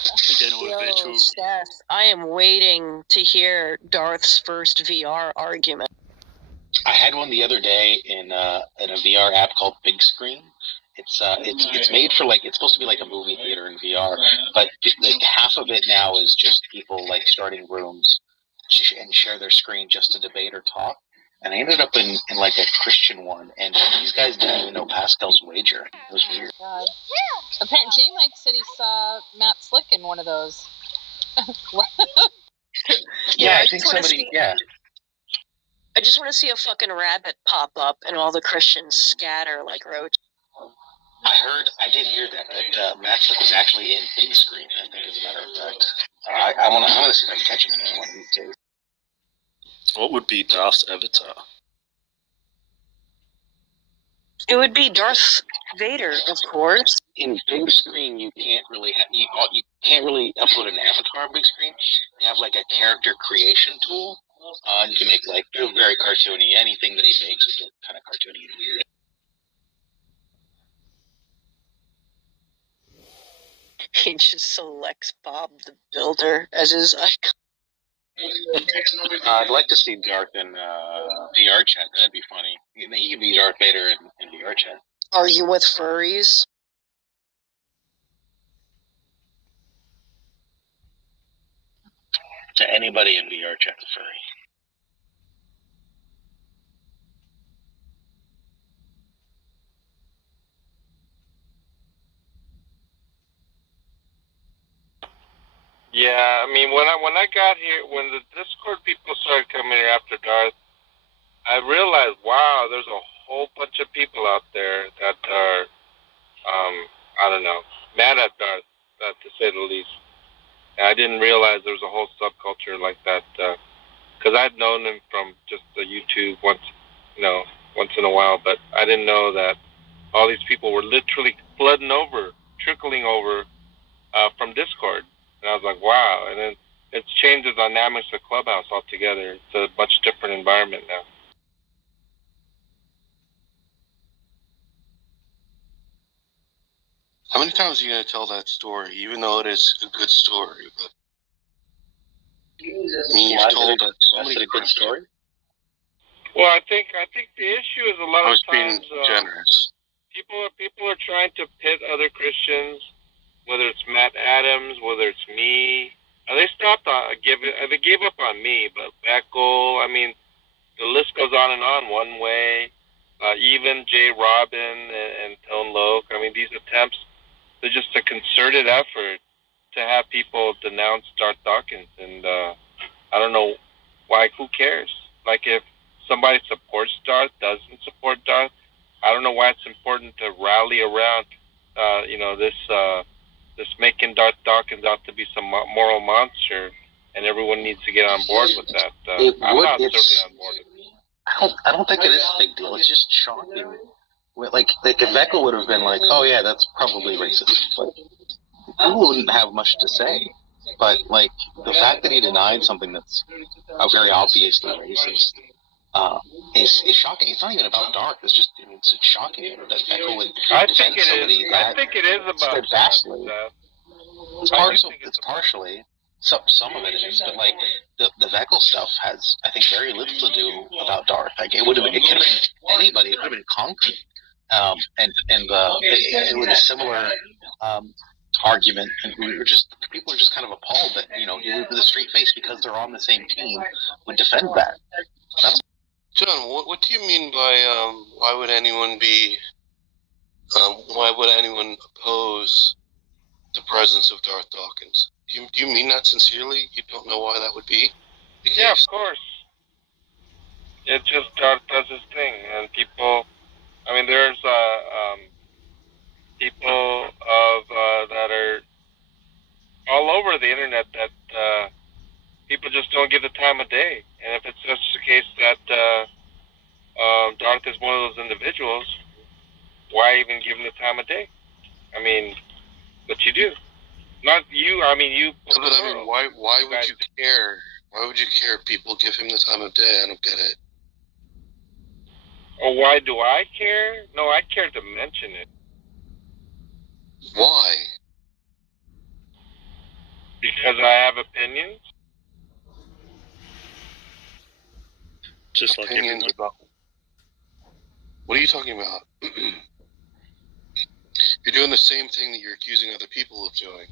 Again, with Yo, virtual. Steph, I am waiting to hear Darth's first VR argument. I had one the other day in a VR app called Big Screen. It's made for it's supposed to be like a movie theater in VR, but like half of it now is just people like starting rooms and share their screen just to debate or talk. And I ended up in like a Christian one, and these guys didn't even know Pascal's wager. It was weird. God. J. Mike said he saw Matt Slick in one of those. Yeah, I think somebody. Yeah. I just want to see a fucking rabbit pop up and all the Christians scatter like roaches. I did hear that Matt Slick was actually in Big Screen, I think, as a matter of fact. I want to see if I can catch him in one of these days. What would be Darth's avatar? It would be Darth Vader, of course. In Big Screen, you can't really you can't really upload an avatar on Big Screen. You have like a character creation tool. You can make they're very cartoony. Anything that he makes is kind of cartoony and weird. He just selects Bob the Builder as his icon. I'd like to see Darth in VR chat. That'd be funny. He could be Darth Vader in VR chat. Argue with furries. To anybody in VR chat, the furry. Yeah, I mean, when I got here, when the Discord people started coming here after Darth, I realized, wow, there's a whole bunch of people out there that are, I don't know, mad at Darth, to say the least. And I didn't realize there was a whole subculture like that, because I'd known him from just the YouTube once in a while, but I didn't know that all these people were literally trickling over from Discord. And I was like, wow. And then it's changed the dynamics of Clubhouse altogether. It's a much different environment now. How many times are you going to tell that story, even though it is a good story? But I mean, you've told that so many good story. Well, I think the issue is a lot of times being generous. People are trying to pit other Christians, whether it's Matt Adams, whether it's me. They stopped they gave up on me, but Beckel, I mean, the list goes on and on. One Way, even Jay Robin and Tone Loc. I mean, these attempts, they're just a concerted effort to have people denounce Darth Dawkins, and I don't know why. Who cares? Like, if somebody supports Darth, doesn't support Darth, I don't know why it's important to rally around, this making Darth Dawkins out to be some moral monster, and everyone needs to get on board with that. I'm not certainly on board with it. I don't think it is a big deal. It's just shocking. Like if Beckel would have been like, oh yeah, that's probably racist, but people wouldn't have much to say. But like the fact that he denied something that's very obviously racist is shocking. It's not even about Darth. It's shocking that Beckel would defend somebody that. I think it is about steadfastly. It's partially. Some of it is, but like the Beckel stuff has, I think, very little to do about Darth. Like it could have been anybody. It could have been Conquer, and with a similar argument, and people are just kind of appalled that he with a straight face because they're on the same team would defend that. John, what do you mean by why would anyone oppose the presence of Darth Dawkins? Do you mean that sincerely? You don't know why that would be? Yeah, of course. It just Darth does his thing, and people. I mean, there's people that are all over the internet that people just don't give the time of day. And if it's just the case that Darth is one of those individuals, why even give him the time of day? I mean, but you do. Not you. I mean, you. No, but I mean, why would you care? Why would you care if people give him the time of day? I don't get it. Or why do I care? No, I care to mention it. Why? Because I have opinions? Just like Opinions everyone. about. What are you talking about? You're doing the same thing that you're accusing other people of doing.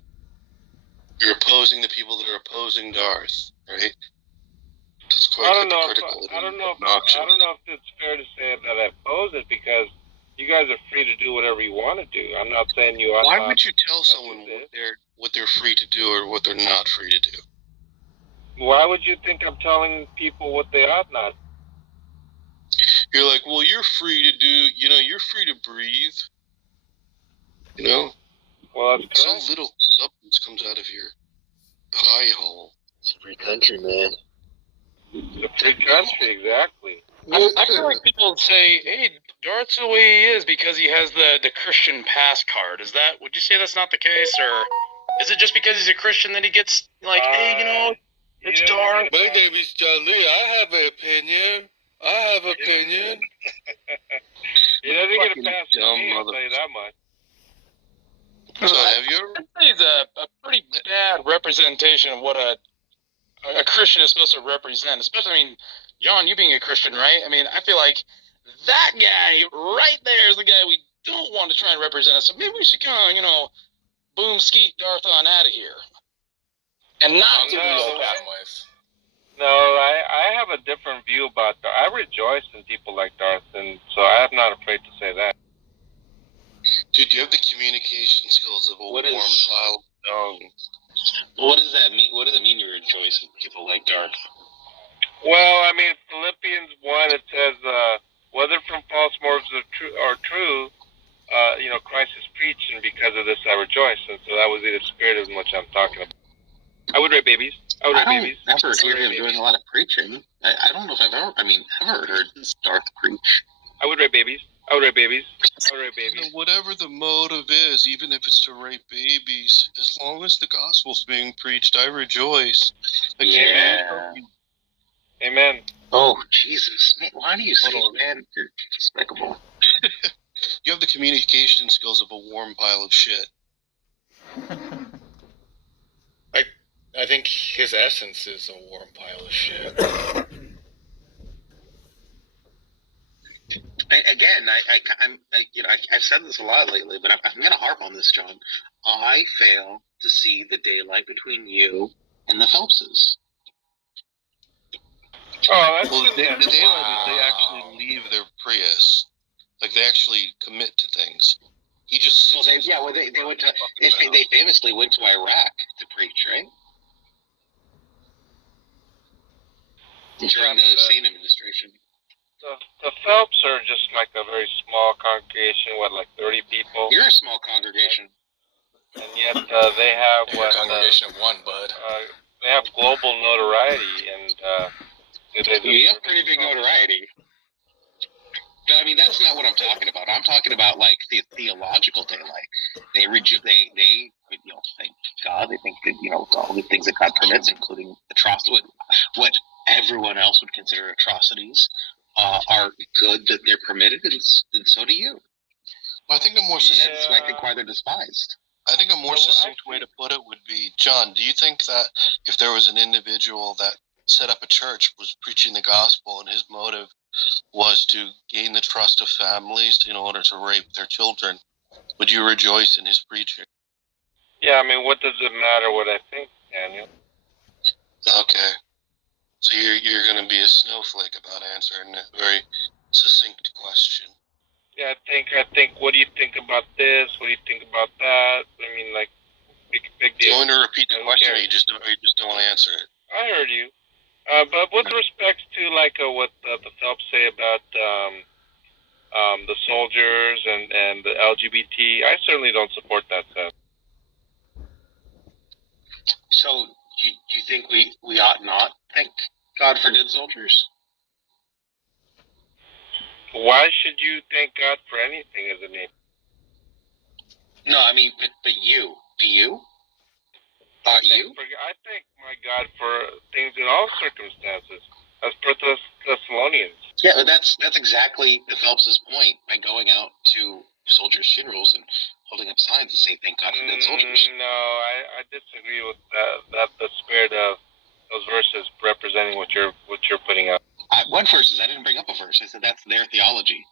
You're opposing the people that are opposing Darth, right? It's quite I don't know hypocritical. if I don't know obnoxious. if it's fair to say that I oppose it because you guys are free to do whatever you want to do. I'm not saying you ought Why not. would you tell someone it. what they're free to do or what they're not free to do? Why would you think I'm telling people what they ought not? You're like, well, you're free to do. You're free to breathe. Well, that's Some correct. little substance comes out of your eye hole. It's a free country, man. It's a free country, exactly. I feel like people say, "Hey, Darth's the way he is because he has the Christian pass card." Would you say that's not the case, or is it just because he's a Christian that he gets like, "Hey, it's Darth"? My name is John Lee. I have an opinion. He doesn't get a pass from me, I'll tell you that much. So have you ever? I'd say he's a pretty bad representation of what a Christian is supposed to represent. Especially, I mean, John, you being a Christian, right? I mean, I feel like that guy right there is the guy we don't want to try and represent us. So maybe we should kind of, boom, skeet Darth on out of here. And not do that with. No, I have a different view about Darth. I rejoice in people like Darth, and so I'm not afraid to say that. Dude, you have the communication skills of a warm child. What does that mean? What does it mean you rejoice in people like Darth? Well, I mean, Philippians 1, it says, whether from false motives or true, Christ is preached, and because of this I rejoice. And so that would be the spirit in which I'm talking about. I would rape babies. I don't ever hear him doing a lot of preaching. I don't know if I've ever heard Darth preach. I would rape babies. Whatever the motive is, even if it's to rape babies, as long as the gospel's being preached, I rejoice. Amen. Oh, Jesus. Man, why do you say, man, you're despicable? You have the communication skills of a warm pile of shit. I think his essence is a warm pile of shit. I've said this a lot lately, but I'm going to harp on this, John. I fail to see the daylight between you and the Phelpses. Oh, that's well, the daylight is they actually leave their Prius. Like, they actually commit to things. He just... they went to... They famously went to Iraq to preach, right? During the Sane administration. The Phelps are just like a very small congregation, like 30 people. You're a small congregation. And yet they have a congregation of one, bud. They have global notoriety, and you have pretty big notoriety. But I mean, that's not what I'm talking about. I'm talking about like the theological daylight. They thank God. They think that all the things that God permits, including atrocity, what everyone else would consider atrocities, are good that they're permitted, and so do you. Well, I think a more succinct, I think why they're despised. I think a more succinct way to put it would be, John, do you think that if there was an individual that set up a church, was preaching the gospel, and his motive was to gain the trust of families in order to rape their children, would you rejoice in his preaching? Yeah, I mean, what does it matter what I think, Daniel? Okay. So you're going to be a snowflake about answering a very succinct question. Yeah, I think, what do you think about this? What do you think about that? I mean, like, big deal. You want to repeat the question, or you just don't want to answer it? I heard you. But with respect to, like, what the Phelps say about the soldiers and the LGBT, I certainly don't support that stuff. So, do you think we ought not thank God for dead soldiers? Why should you thank God for anything as a name? No, I mean, but you. Do you? I thank my God for things in all circumstances, as per Thessalonians. Yeah, but that's exactly the Phelps' point by going out to soldiers' funerals and holding up signs that say "Thank God for dead soldiers." No, I disagree with that. The spirit of those verses representing what you're putting out. What verses? I didn't bring up a verse. I said that's their theology.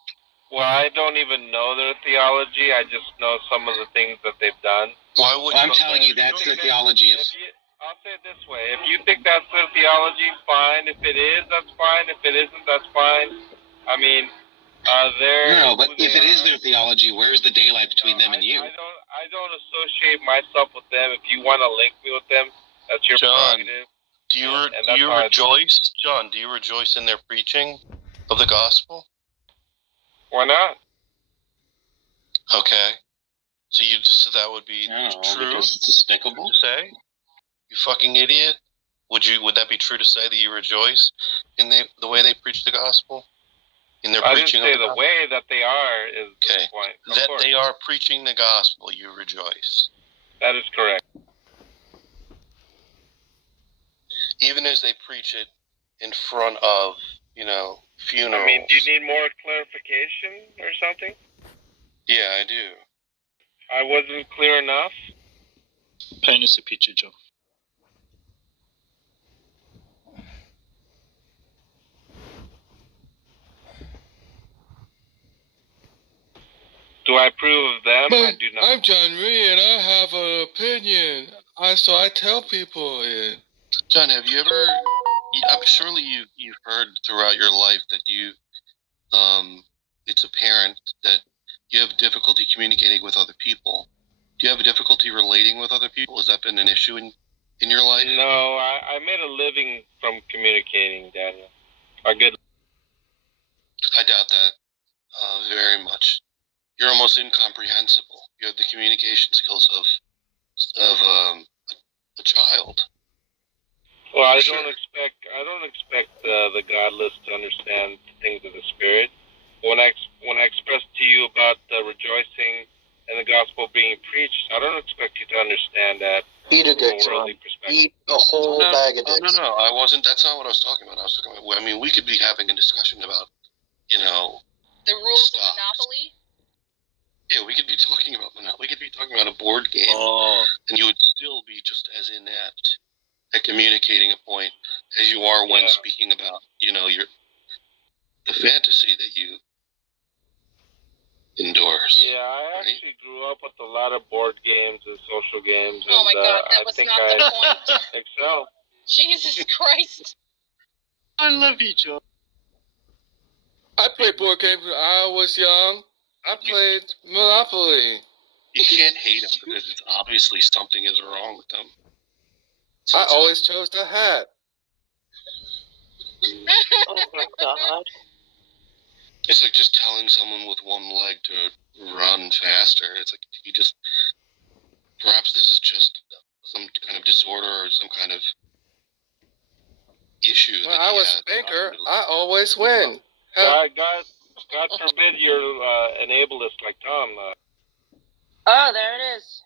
Well, I don't even know their theology. I just know some of the things that they've done. Why would I'm telling you, that's their theology. I'll say it this way: if you think that's their theology, fine. If it is, that's fine. If it isn't, that's fine. I mean, No, but if it is their theology, where's the daylight between them and you? I don't associate myself with them. If you want to link me with them, that's your prerogative. Do you rejoice, John? Do you rejoice in their preaching of the gospel? Why not? Okay, so that would be true. Because it's despicable. To say, you fucking idiot. Would that be true to say that you rejoice in the way they preach the gospel? In their preaching didn't say the way that they are is the point. That they are preaching the gospel, you rejoice. That is correct. Even as they preach it in front of, funerals. I mean, do you need more clarification or something? Yeah, I do. I wasn't clear enough? Paint us a picture, John. Do I approve of them? I do not. I'm John Ree, and I have an opinion. So I tell people it. John, have you ever? Surely you've heard throughout your life that it's apparent that you have difficulty communicating with other people. Do you have a difficulty relating with other people? Has that been an issue in your life? No, I made a living from communicating, Daniel. I doubt that very much. You're almost incomprehensible. You have the communication skills of a child. Well, I don't expect the godless to understand things of the spirit. When I express to you about the rejoicing and the gospel being preached, I don't expect you to understand that. Eat a dick, son. Eat a whole bag of dicks. No, I wasn't. That's not what I was talking about. I was talking about. I mean, we could be having a discussion about, the rules of Monopoly. Yeah, we could be talking about Monopoly. We could be talking about a board game, and you would still be just as inept at communicating a point as you are when speaking about, the fantasy that you endorse. Yeah, I actually grew up with a lot of board games and social games. Oh my God, that was not the point. Excel. Jesus Christ. I love you, John. I played board games when I was young. I played Monopoly. You can't hate them because it's obviously something is wrong with them. I always chose the hat. Oh my God. It's like just telling someone with one leg to run faster. It's like perhaps this is just some kind of disorder or some kind of issue. When I was a banker, I always win. God forbid you're an ableist like Tom. Oh, there it is.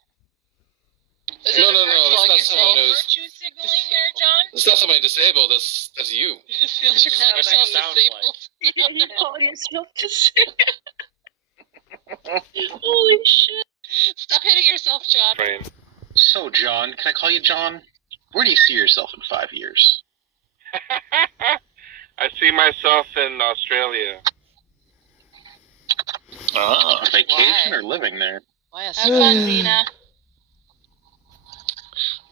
No, it's not someone who's... Virtue signaling there, John? It's not somebody disabled, that's you. You're calling yourself disabled. You call yourself disabled. Holy shit. Stop hitting yourself, John. So, John, can I call you John? Where do you see yourself in 5 years? I see myself in Australia. Vacation or living there? Have fun, Vina.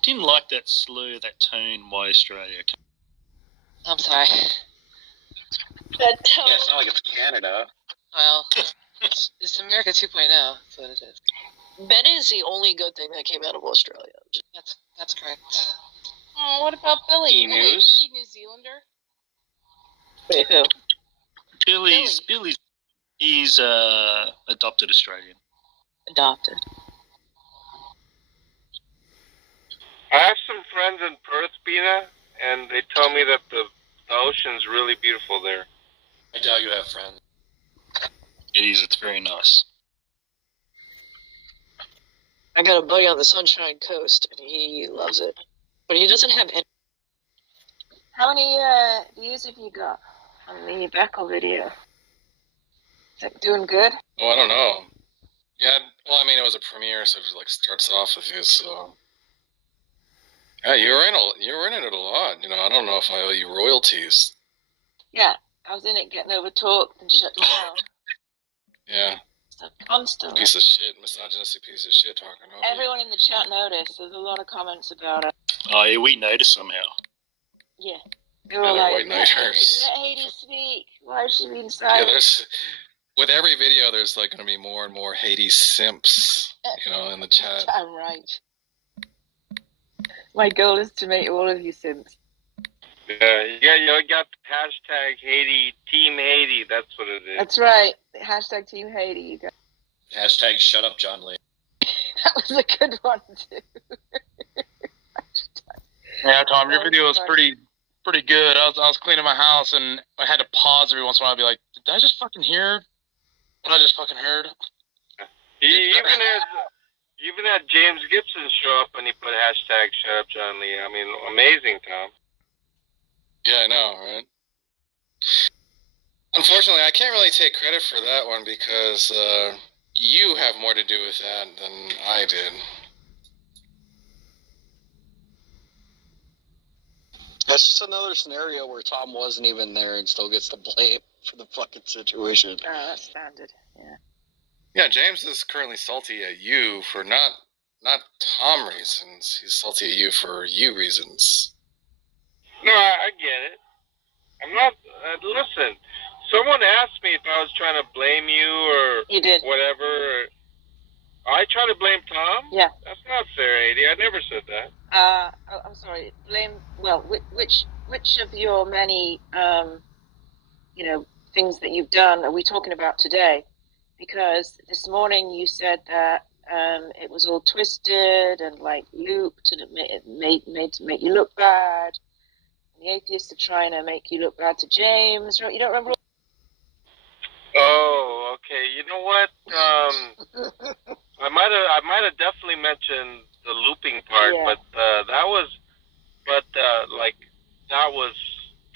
Didn't like that slur, that tone, why Australia. I'm sorry. That Yeah, it's not like it's Canada. Well, it's America 2.0. That's what it is. Betty is the only good thing that came out of Australia. That's correct. Oh, what about Billy? E-News? Is he New Zealander? Wait, who? Billy's he's adopted Australian. Adopted. I have some friends in Perth, Bina, and they tell me that the ocean's really beautiful there. I doubt you have friends. It is. It's very nice. I got a buddy on the Sunshine Coast, and he loves it. But he doesn't have any. How many views have you got on the Beckel video? Is it doing good? Oh, I don't know. Yeah, well, I mean, it was a premiere, so it like starts off with his. Yeah, you were in it a lot. You know, I don't know if I owe you royalties. Yeah, I was in it getting over talked and shut down. Yeah. So constantly. Piece of shit, misogynistic piece of shit talking over. Everyone in the chat noticed. There's a lot of comments about it. Oh, yeah, we noticed somehow. Yeah. They're all like, White Knighthurst. let Hades speak. Why is she being silent? Yeah, with every video, there's like going to be more and more Hades simps, you know, in the chat. I'm right. My goal is to make all of you simps. Yeah, you got the hashtag Haiti, Team Haiti. That's what it is. That's right. Hashtag Team Haiti. You guys. Hashtag shut up, John Lee. That was a good one too. Yeah, Tom, your video was pretty good. I was cleaning my house and I had to pause every once in a while and be like, did I just fucking hear what I just fucking heard? He even had James Gibson show up and he put hashtag shut up John Lee. I mean, amazing, Tom. Yeah, I know, right? Unfortunately, I can't really take credit for that one because you have more to do with that than I did. That's just another scenario where Tom wasn't even there and still gets the blame for the fucking situation. Oh, that's standard. Yeah. Yeah, James is currently salty at you for not Tom reasons. He's salty at you for you reasons. No, I get it. I'm not. Listen, someone asked me if I was trying to blame you or you did. Whatever. I try to blame Tom? Yeah. That's not fair, AD. I never said that. I'm sorry. Blame. Well, which of your many things that you've done are we talking about today? Because this morning you said that it was all twisted and like looped, and it made to make you look bad. And the atheists are trying to make you look bad to James. You don't remember? Oh, okay. You know what? I might have definitely mentioned the looping part, Yeah. but that was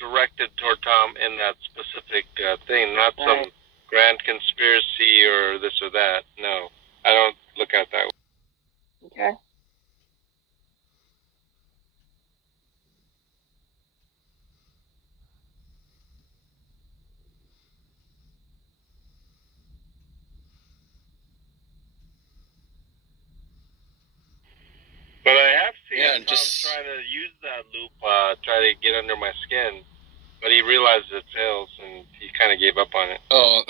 directed toward Tom in that specific thing, not Right. some grand conspiracy or this or that. No, I don't look at it that way. Okay. But I have seen Tom just trying to use that loop, try to get under my skin, but he realized it fails and he kind of gave up on it. Oh,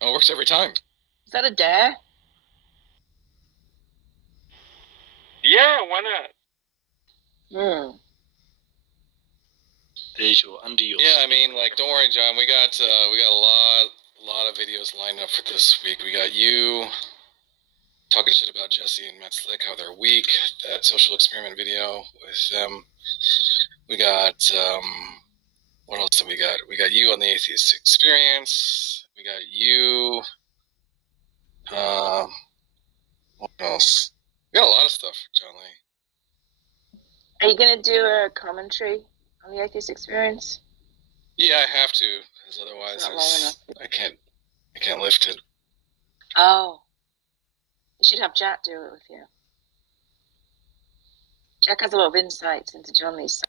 it works every time. Is that a dare? Yeah, why not? There's your under your. Yeah, I mean, like, don't worry, John. We got a lot of videos lined up for this week. We got you talking shit about Jesse and Matt Slick, how they're weak. That social experiment video with them. We got what else do we got? We got you on the Atheist Experience. We got you. What else? We got a lot of stuff for John Lee. Are you gonna do a commentary on the Atheist Experience? Yeah, I have to, because otherwise It's not long enough. I can't lift it. Oh. You should have Jack do it with you. Jack has a lot of insights into John Lee's.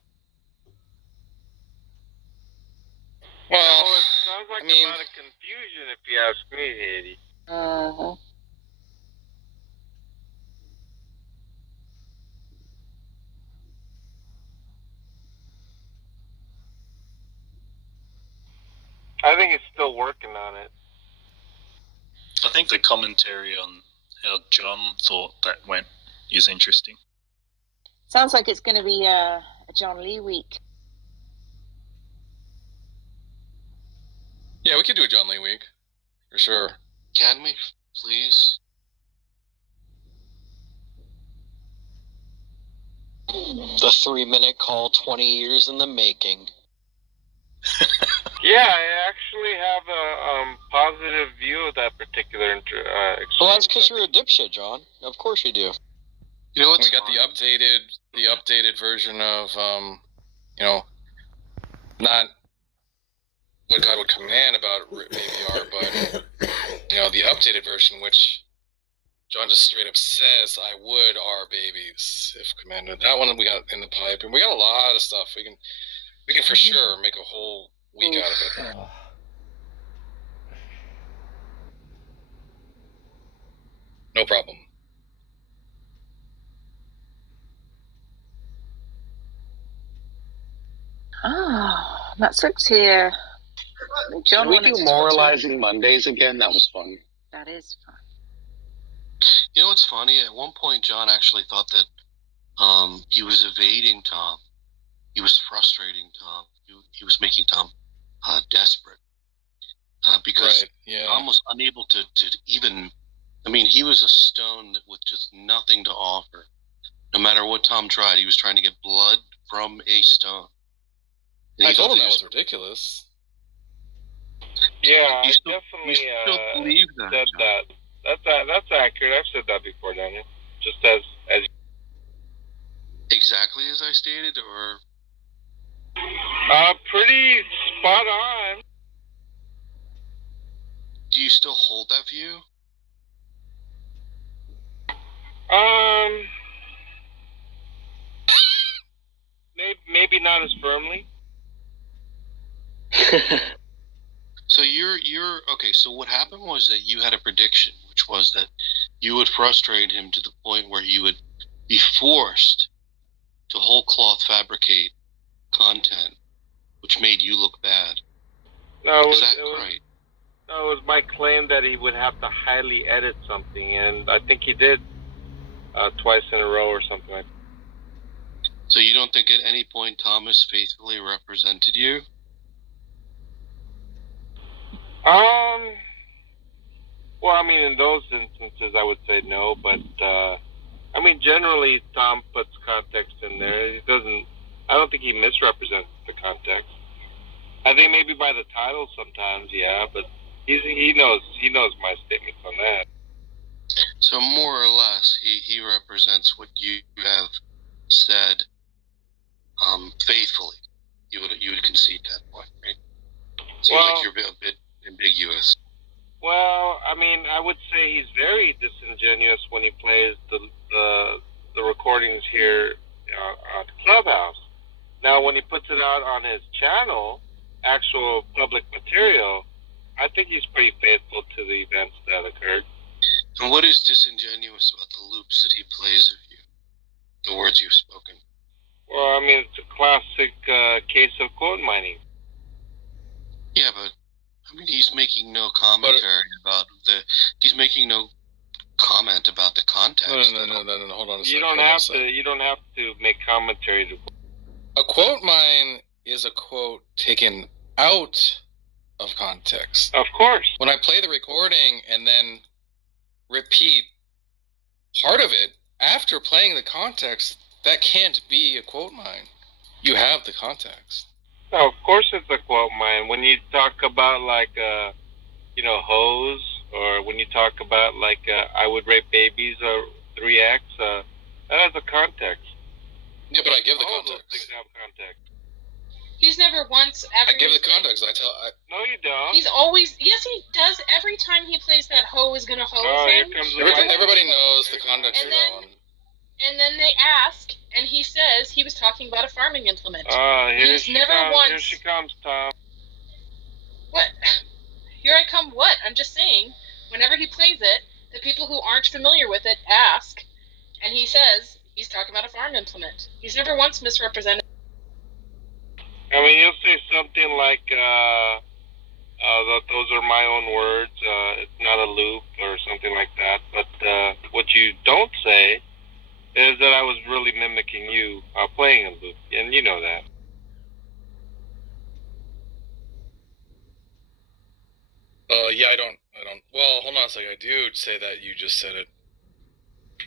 Well, it sounds like I mean, a lot of confusion if you ask me, Haiti. Uh-huh. I think he's still working on it. I think the commentary on how John thought that went is interesting. Sounds like it's going to be a John Lee week. Yeah, we could do a John Lee week, for sure. Can we, please? The 3-minute call, 20 years in the making. Yeah, I actually have a positive view of that particular experience. Well, that's because you're a dipshit, John. Of course you do. You know what's We got the updated version of not what God would command about AVR, but the updated version, which John just straight up says, "I would our babies if commanded." That one we got in the pipe, and we got a lot of stuff. We can for sure make a whole week out of it. No problem. Ah, Matt Slick's here. John Can we wanted do to Moralizing Mondays again? That was fun. That is fun. You know what's funny? At one point, John actually thought that he was evading Tom. He was frustrating Tom. He was making Tom desperate because Tom was unable to even. I mean, he was a stone with just nothing to offer. No matter what Tom tried, he was trying to get blood from a stone. I told him that was ridiculous. Yeah, I still definitely believe that, said that. That's accurate. I've said that before, Daniel. Just as exactly as I stated, or pretty spot on. Do you still hold that view? Maybe not as firmly. So you're okay. So what happened was that you had a prediction, which was that you would frustrate him to the point where he would be forced to whole cloth fabricate content, which made you look bad. No, is that right? No, it was my claim that he would have to highly edit something, and I think he did twice in a row or something like that. So you don't think at any point Thomas faithfully represented you? Well, I mean, in those instances, I would say no, but I mean, generally, Tom puts context in there. He doesn't. I don't think he misrepresents the context. I think maybe by the title sometimes, yeah, but he knows my statements on that. So more or less, he represents what you have said faithfully. You would concede that point, right? Seems like you're a bit ambiguous. Well, I mean, I would say he's very disingenuous when he plays the recordings here on Clubhouse. Now, when he puts it out on his channel, actual public material, I think he's pretty faithful to the events that occurred. And what is disingenuous about the loops that he plays of you? The words you've spoken? Well, I mean, it's a classic case of quote mining. Yeah, but I mean, he's making no commentary about the. He's making no comment about the context. No. Hold on a second. You don't have to make commentary to. A quote mine is a quote taken out of context. Of course. When I play the recording and then repeat part of it after playing the context, that can't be a quote mine. You have the context. No, of course it's a quote mine. When you talk about like, hoes, or when you talk about like, I would rape babies or 3X, that has a context. Yeah, but I give the context. Those things have context. He's never once ever. I give the context. No, you don't. He's always. Yes, he does. Every time he plays that hoe is gonna hose him. Everybody knows the context you're going. And then they ask, and he says he was talking about a farming implement. Here she comes, Tom. What? Here I come. What? I'm just saying. Whenever he plays it, the people who aren't familiar with it ask, and he says he's talking about a farm implement. He's never once misrepresented. I mean, you'll say something like, those are my own words, it's not a loop, or something like that. But what you don't say is that I was really mimicking you playing a loop, and you know that. Yeah, I don't. Well, hold on a second. I do say that you just said it. I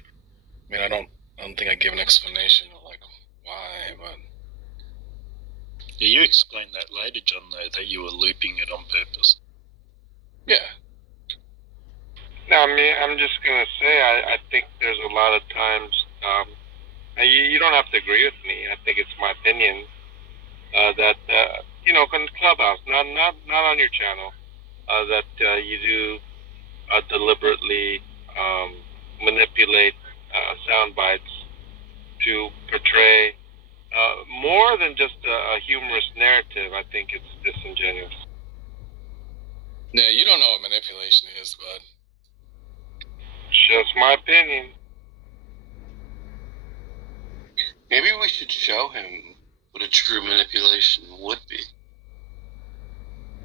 mean, I don't think I give an explanation of like why, but. Yeah, you explained that later, John, though, that you were looping it on purpose. Yeah. No, I mean, I'm just going to say, I think there's a lot of times, you don't have to agree with me. I think it's my opinion that, on Clubhouse, not on your channel, that you do deliberately manipulate sound bites to portray more than just a humorous narrative. I think it's disingenuous. Yeah, you don't know what manipulation is, bud. Just my opinion. Maybe we should show him what a true manipulation would be,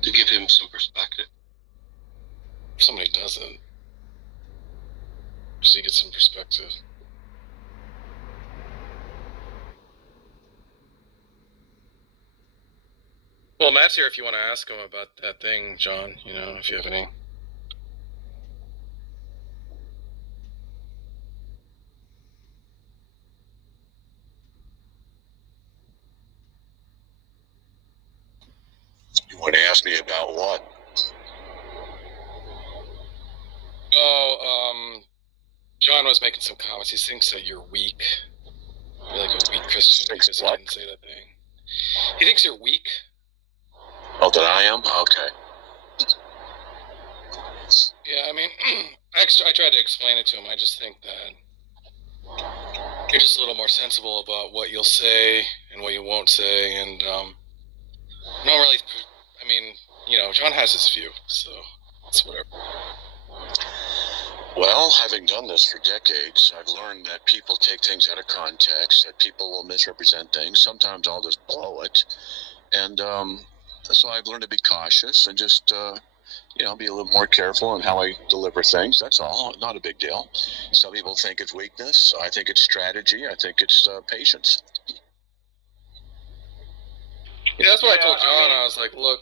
to give him some perspective. If somebody doesn't, so you get some perspective. Well, Matt's here if you want to ask him about that thing, John, if you have any. You want to ask me about what? Oh, John was making some comments. He thinks that you're weak. You're like a weak Christian because you didn't say that thing. He thinks you're weak. Oh, that I am? Okay. Yeah, I mean, I tried to explain it to him. I just think that you're just a little more sensible about what you'll say and what you won't say, and don't really. I mean, John has his view, so it's whatever. Well, having done this for decades, I've learned that people take things out of context, that people will misrepresent things. Sometimes I'll just blow it. And so I've learned to be cautious and just, be a little more careful in how I deliver things. That's all. Not a big deal. Some people think it's weakness. I think it's strategy. I think it's patience. Yeah, that's what I told John. I was like, look.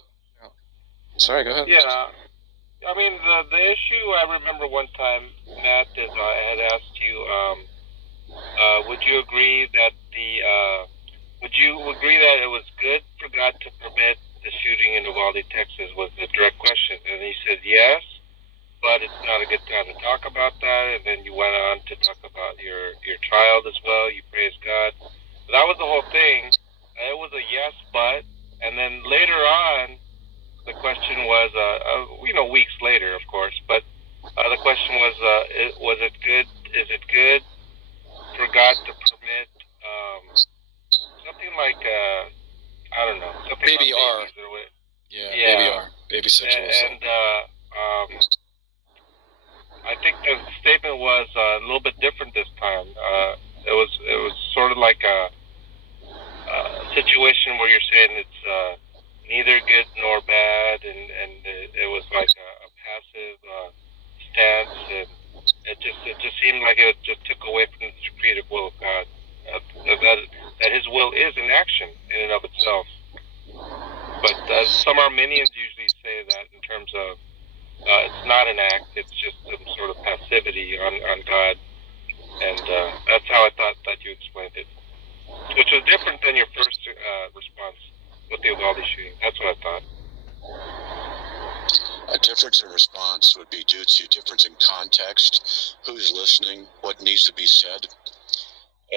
Sorry, go ahead. Yeah. I mean, the issue I remember one time, Matt, is I had asked you, would you agree that it was good for God to permit the shooting in Uvalde, Texas? Was the direct question, and he said yes, but it's not a good time to talk about that. And then you went on to talk about your child as well. You praised God. That was the whole thing. It was a yes, but, and then later on. The question was, weeks later, of course, but the question was it good? Is it good for God to permit something like, I don't know, something baby about R. Yeah, baby R. Baby sexual assault. And I think the statement was a little bit different this time. It was sort of like a situation where you're saying it's neither good nor bad, and it was like a passive stance, and it just seemed like it just took away from the creative will of God, that His will is in action in and of itself. But some Arminians usually say that in terms of it's not an act; it's just some sort of passivity on God, and that's how I thought that you explained it, which was different than your first response. With the Uvalde shooting. That's what I thought. A difference in response would be due to difference in context, who's listening, what needs to be said.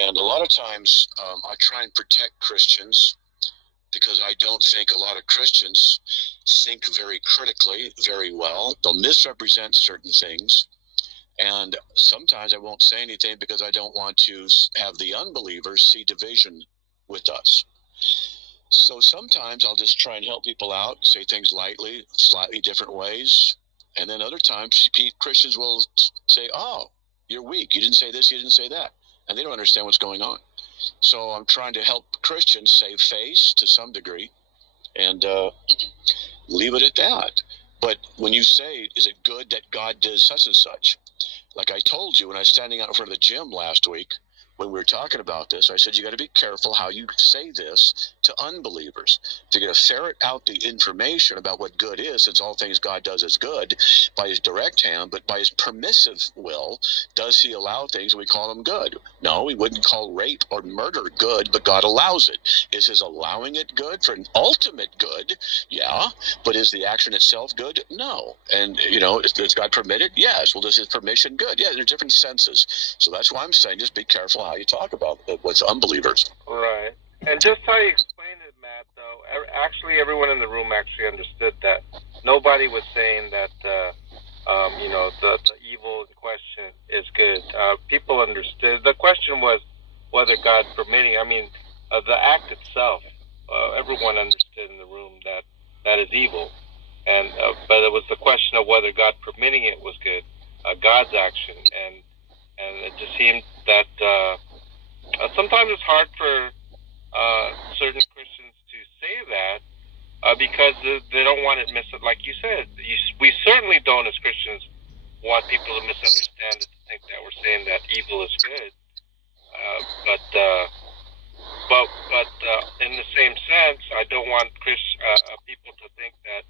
And a lot of times I try and protect Christians because I don't think a lot of Christians think very critically, very well. They'll misrepresent certain things. And sometimes I won't say anything because I don't want to have the unbelievers see division with us. So sometimes I'll just try and help people out, say things lightly, slightly different ways. And then other times Christians will say, oh, you're weak. You didn't say this, you didn't say that. And they don't understand what's going on. So I'm trying to help Christians save face to some degree and leave it at that. But when you say, is it good that God does such and such? Like I told you when I was standing out in front of the gym last week, when we were talking about this, I said, you got to be careful how you say this to unbelievers. If you're going to ferret out the information about what good is, since all things God does is good, by His direct hand, but by His permissive will, does He allow things we call them good? No, we wouldn't call rape or murder good, but God allows it. Is His allowing it good for an ultimate good? Yeah. But is the action itself good? No. And, does God permit it? Yes. Well, does His permission good? Yeah, there's different senses. So that's why I'm saying just be careful how you talk about it with unbelievers. Right. And just how you explained it, Matt, though, actually everyone in the room actually understood that. Nobody was saying that the evil in question is good. People understood. The question was whether God permitting. I mean, the act itself. Everyone understood in the room that that is evil, and but it was the question of whether God permitting it was good. God's action, and it just seemed that sometimes it's hard for certain Christians to say that because they don't want it like you said. We certainly don't, as Christians, want people to misunderstand it, to think that we're saying that evil is good. But in the same sense, I don't want people to think that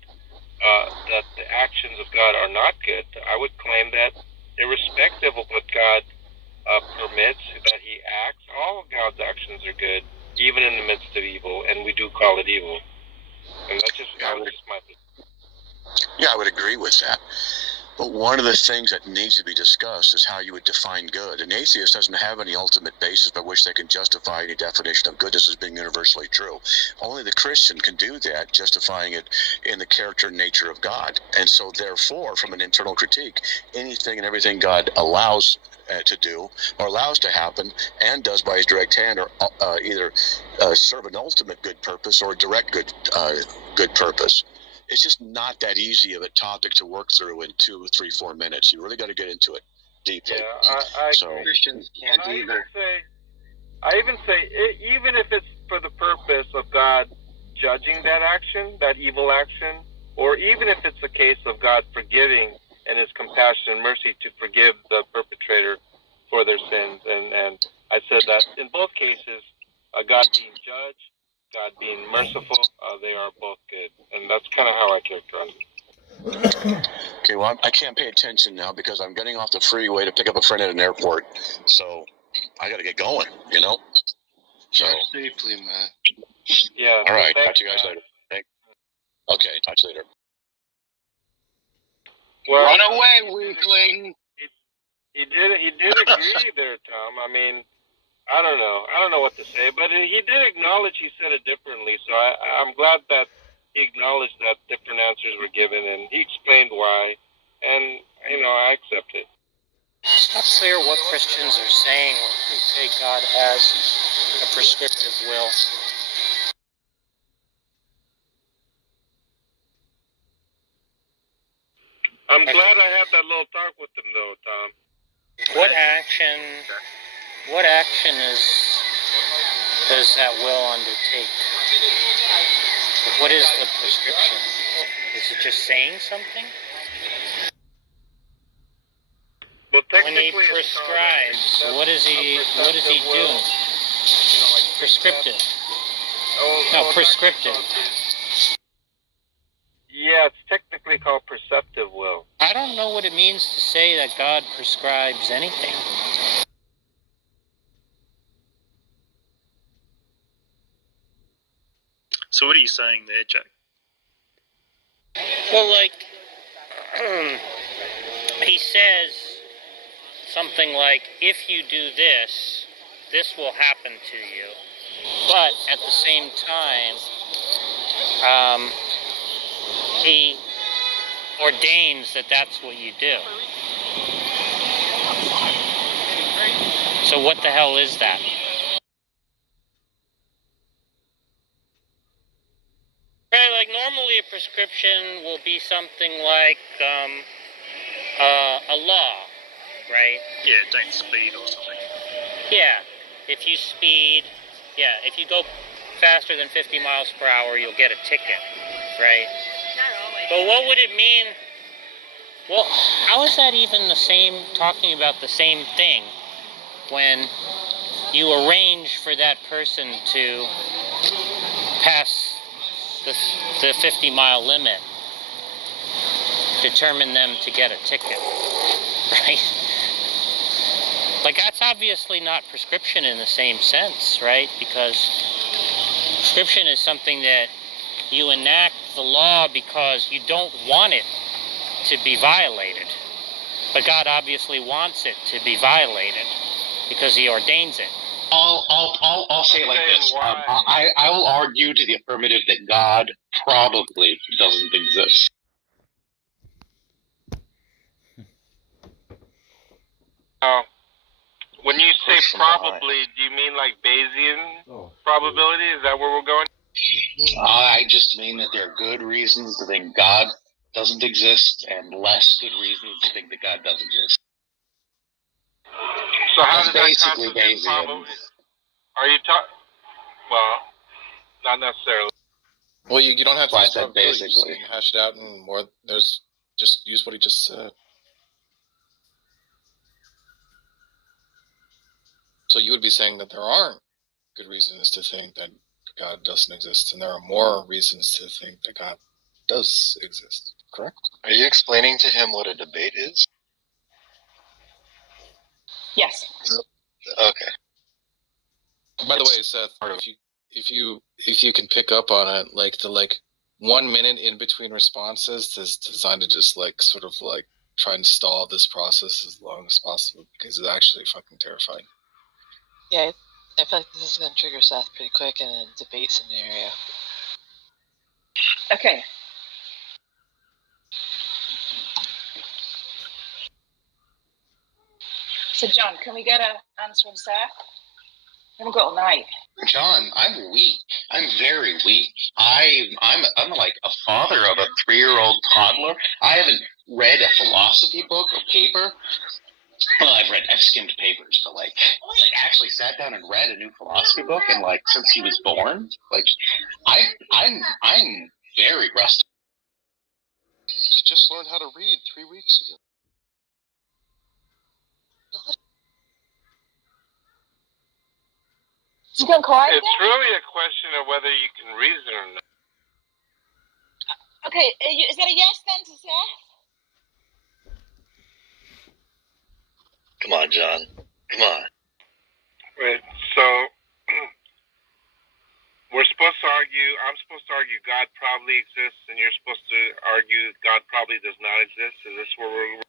the actions of God are not good. I would claim that, irrespective of what God permits, that He acts, all of God's actions are good, even in the midst of evil, and we do call it evil. And that's just my opinion. Yeah, I would agree with that. But one of the things that needs to be discussed is how you would define good. An atheist doesn't have any ultimate basis by which they can justify any definition of goodness as being universally true. Only the Christian can do that, justifying it in the character and nature of God. And so therefore, from an internal critique, anything and everything God allows to do or allows to happen and does by His direct hand or either serve an ultimate good purpose or a direct good purpose. It's just not that easy of a topic to work through in 2, 3, 4 minutes. You really got to get into it deeply. Yeah, Christians can't either. I even say, even if it's for the purpose of God judging that action, that evil action, or even if it's a case of God forgiving and His compassion and mercy to forgive the perpetrator for their sins. And I said that in both cases, God being judge, God being merciful, they are both good. And that's kind of how I characterize it. Okay, well, I can't pay attention now because I'm getting off the freeway to pick up a friend at an airport. So I got to get going, So Drive safely, man. Yeah. All right. Talk to you guys later. Okay. Talk to you later. Well, run away, weakling. He did agree there, Tom. I mean, I don't know what to say, but he did acknowledge he said it differently. So I'm glad that he acknowledged that different answers were given, and he explained why, and I accept it. It's not clear what Christians are saying when they say God has a prescriptive will. I'm glad I had that little talk with him, though, Tom. What action does that will undertake? Like, what is the prescription? Is it just saying something? Well, when he prescribes, what is he doing? Prescriptive. No, prescriptive. Yeah, it's technically called perceptive will. I don't know what it means to say that God prescribes anything. So what are you saying there, Jack? Well, he says something like, if you do this, this will happen to you. But at the same time, he ordains that that's what you do. So what the hell is that? Right, like normally a prescription will be something like a law, right? Yeah, don't speed or something. Yeah, if you speed, if you go faster than 50 miles per hour, you'll get a ticket, right? But what would it mean? Well, how is that even talking about the same thing when you arrange for that person to pass the 50-mile limit, determine them to get a ticket, right? Like, that's obviously not prescription in the same sense, right? Because prescription is something that you enact the law because you don't want it to be violated. But God obviously wants it to be violated because He ordains it. I'll say it like this. I will argue to the affirmative that God probably doesn't exist. When you say probably, do you mean like Bayesian probability? Is that where we're going? I just mean that there are good reasons to think God doesn't exist and less good reasons to think that God does exist. So how does That's that basically constitute Bayesian. probability? Are you talking? Well, not necessarily. Well, you don't have to Well, I use said probability. You just basically. hash it out and more. There's just use what he just said. So you would be saying that there aren't good reasons to think that God doesn't exist, and there are more reasons to think that God does exist. Correct? Are you explaining to him what a debate is? Yes. Okay. By the way, Seth, if you can pick up on it, like the 1 minute in between responses is designed to just sort of try and stall this process as long as possible, because it's actually fucking terrifying. Yeah, I feel like this is going to trigger Seth pretty quick in a debate scenario. Okay. So, John, can we get an answer from Seth? We haven't got all night. John, I'm weak. I'm very weak. I'm like a father of a 3-year-old toddler. I haven't read a philosophy book or paper. Well, I've skimmed papers, but actually sat down and read a new philosophy book, and since he was born, I'm very rusty. He just learned how to read 3 weeks ago. Is he going quiet It's again? really a question of whether you can reason or not. Okay, is that a yes then to Seth? Come on, John. Come on. Right. So I'm supposed to argue God probably exists, and you're supposed to argue God probably does not exist. Is this where we're?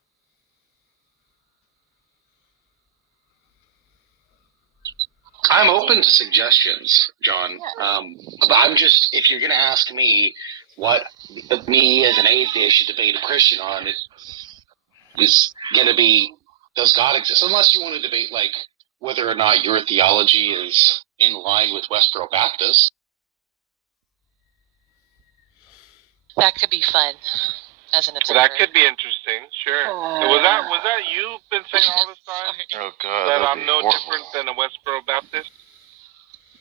I'm open to suggestions, John. But I'm just, if you're going to ask me what me as an atheist should debate a Christian on, it is going to be, does God exist? Unless you want to debate whether or not your theology is in line with Westboro Baptist. That could be fun as an observer. Well, that could be interesting. Sure. Was that you been saying all this time? Oh God. That I'm no different than a Westboro Baptist?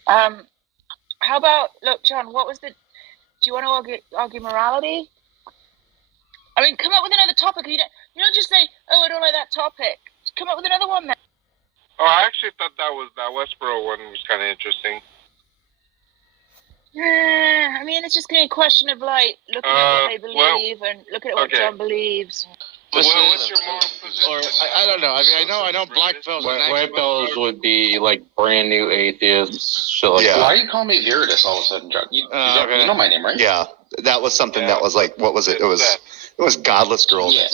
How about, look, John, do you want to argue morality? I mean, come up with another topic. You don't just say, oh, I don't like that topic. Come up with another one then. Oh, I actually thought that Westboro one was kind of interesting. I mean, it's just going to be a question of looking at what they believe and looking at what John believes. What's your moral position? Or I don't know. I know black belts. White belts would be brand new atheists. Shit like Why are you calling me Viridis all of a sudden, John? You know my name, right? Yeah, that was something that was what was it? It was Godless Girl. Yeah,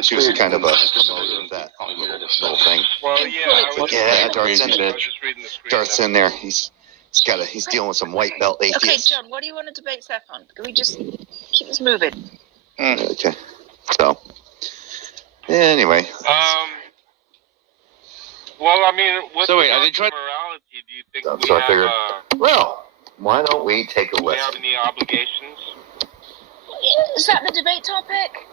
She was kind of a promoter of that little thing. Well, yeah, Darth's in there. Darth's in there. He's dealing with some white belt atheists. Okay, John, what do you want to debate Seth on? Can we just keep this moving? Okay. So, anyway. Well, I mean, with are they trying? Morality, do you think Well, why don't we take a do we listen? have any obligations? Is that the debate topic?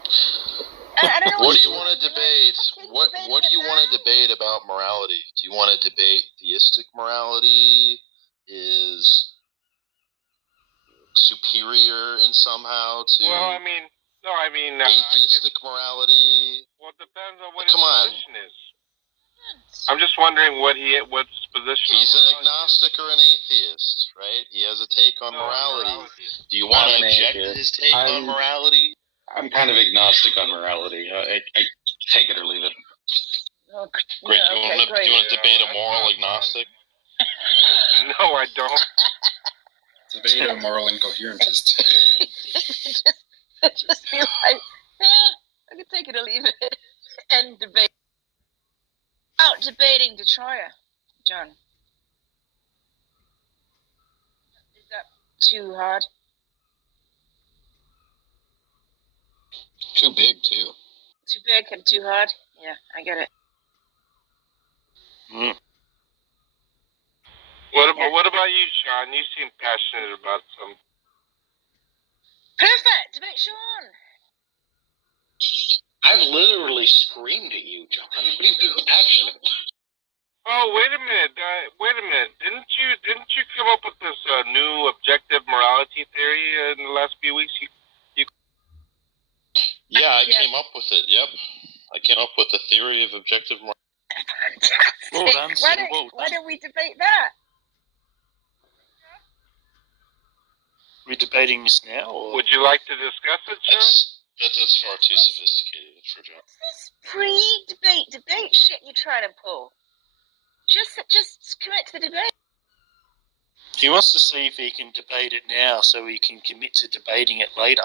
I don't know. What do you want to debate? What do you want to debate about morality? Do you want to debate theistic morality is superior in somehow to atheistic morality? Well, it depends on what his position is. I'm just wondering what's position. He's an agnostic or an atheist, right? He has a take on morality. Do you want to object to his take on morality? I'm kind of agnostic on morality. I take it or leave it. Great. You want to debate a moral agnostic? No, I don't. Debate a moral incoherentist. It just feels like, I could take it or leave it. And debate. Out debating Detroit, John. Is that too hard? Too big, too. Too big and too hard? Yeah, I get it. What about you, Sean? You seem passionate about some. Perfect. Debate Sean. I've literally screamed at you, John. What do you mean passionate? Oh, wait a minute. Didn't you come up with this new objective morality theory in the last few weeks? Yeah, I came up with it. Yep, I came up with the theory of objective morality. Well done, sir. Why don't we debate that? We're debating this now, or Would you like to discuss it, Sean? That's far too sophisticated for John. This pre-debate shit you're trying to pull. Just commit to the debate. he wants to see if he can debate it now, so he can commit to debating it later.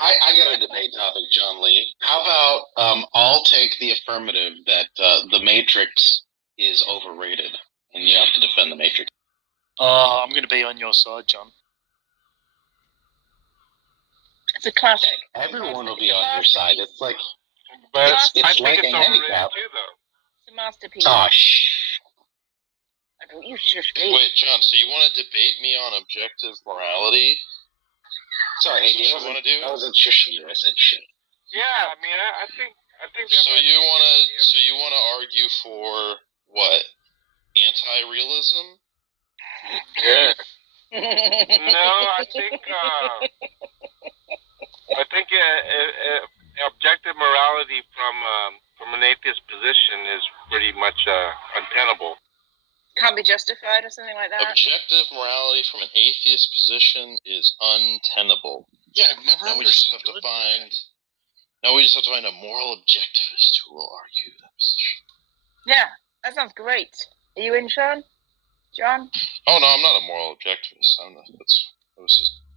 I got a debate topic, John Lee. How about I'll take the affirmative that the Matrix is overrated, and you have to defend the Matrix. I'm going to be on your side, John. It's a classic. Everyone will be on your side. It's like, But it's I think like it's a overrated handicap. too, though. It's a masterpiece. Oh, shh. You shush me. Wait, John. So you want to debate me on objective morality? Sorry, That's Hayden. what you want to do? I wasn't shushing you. I said shit. Yeah, I mean, I think. So you want to argue for what? Anti-realism? Yeah. No, I think objective morality from an atheist position is pretty much untenable. Can't be justified or something like that. Objective morality from an atheist position is untenable. Yeah, I've never Now we just have to find a moral objectivist who will argue that position. Yeah, that sounds great. Are you in, Sean? John? Oh no, I'm not a moral objectivist.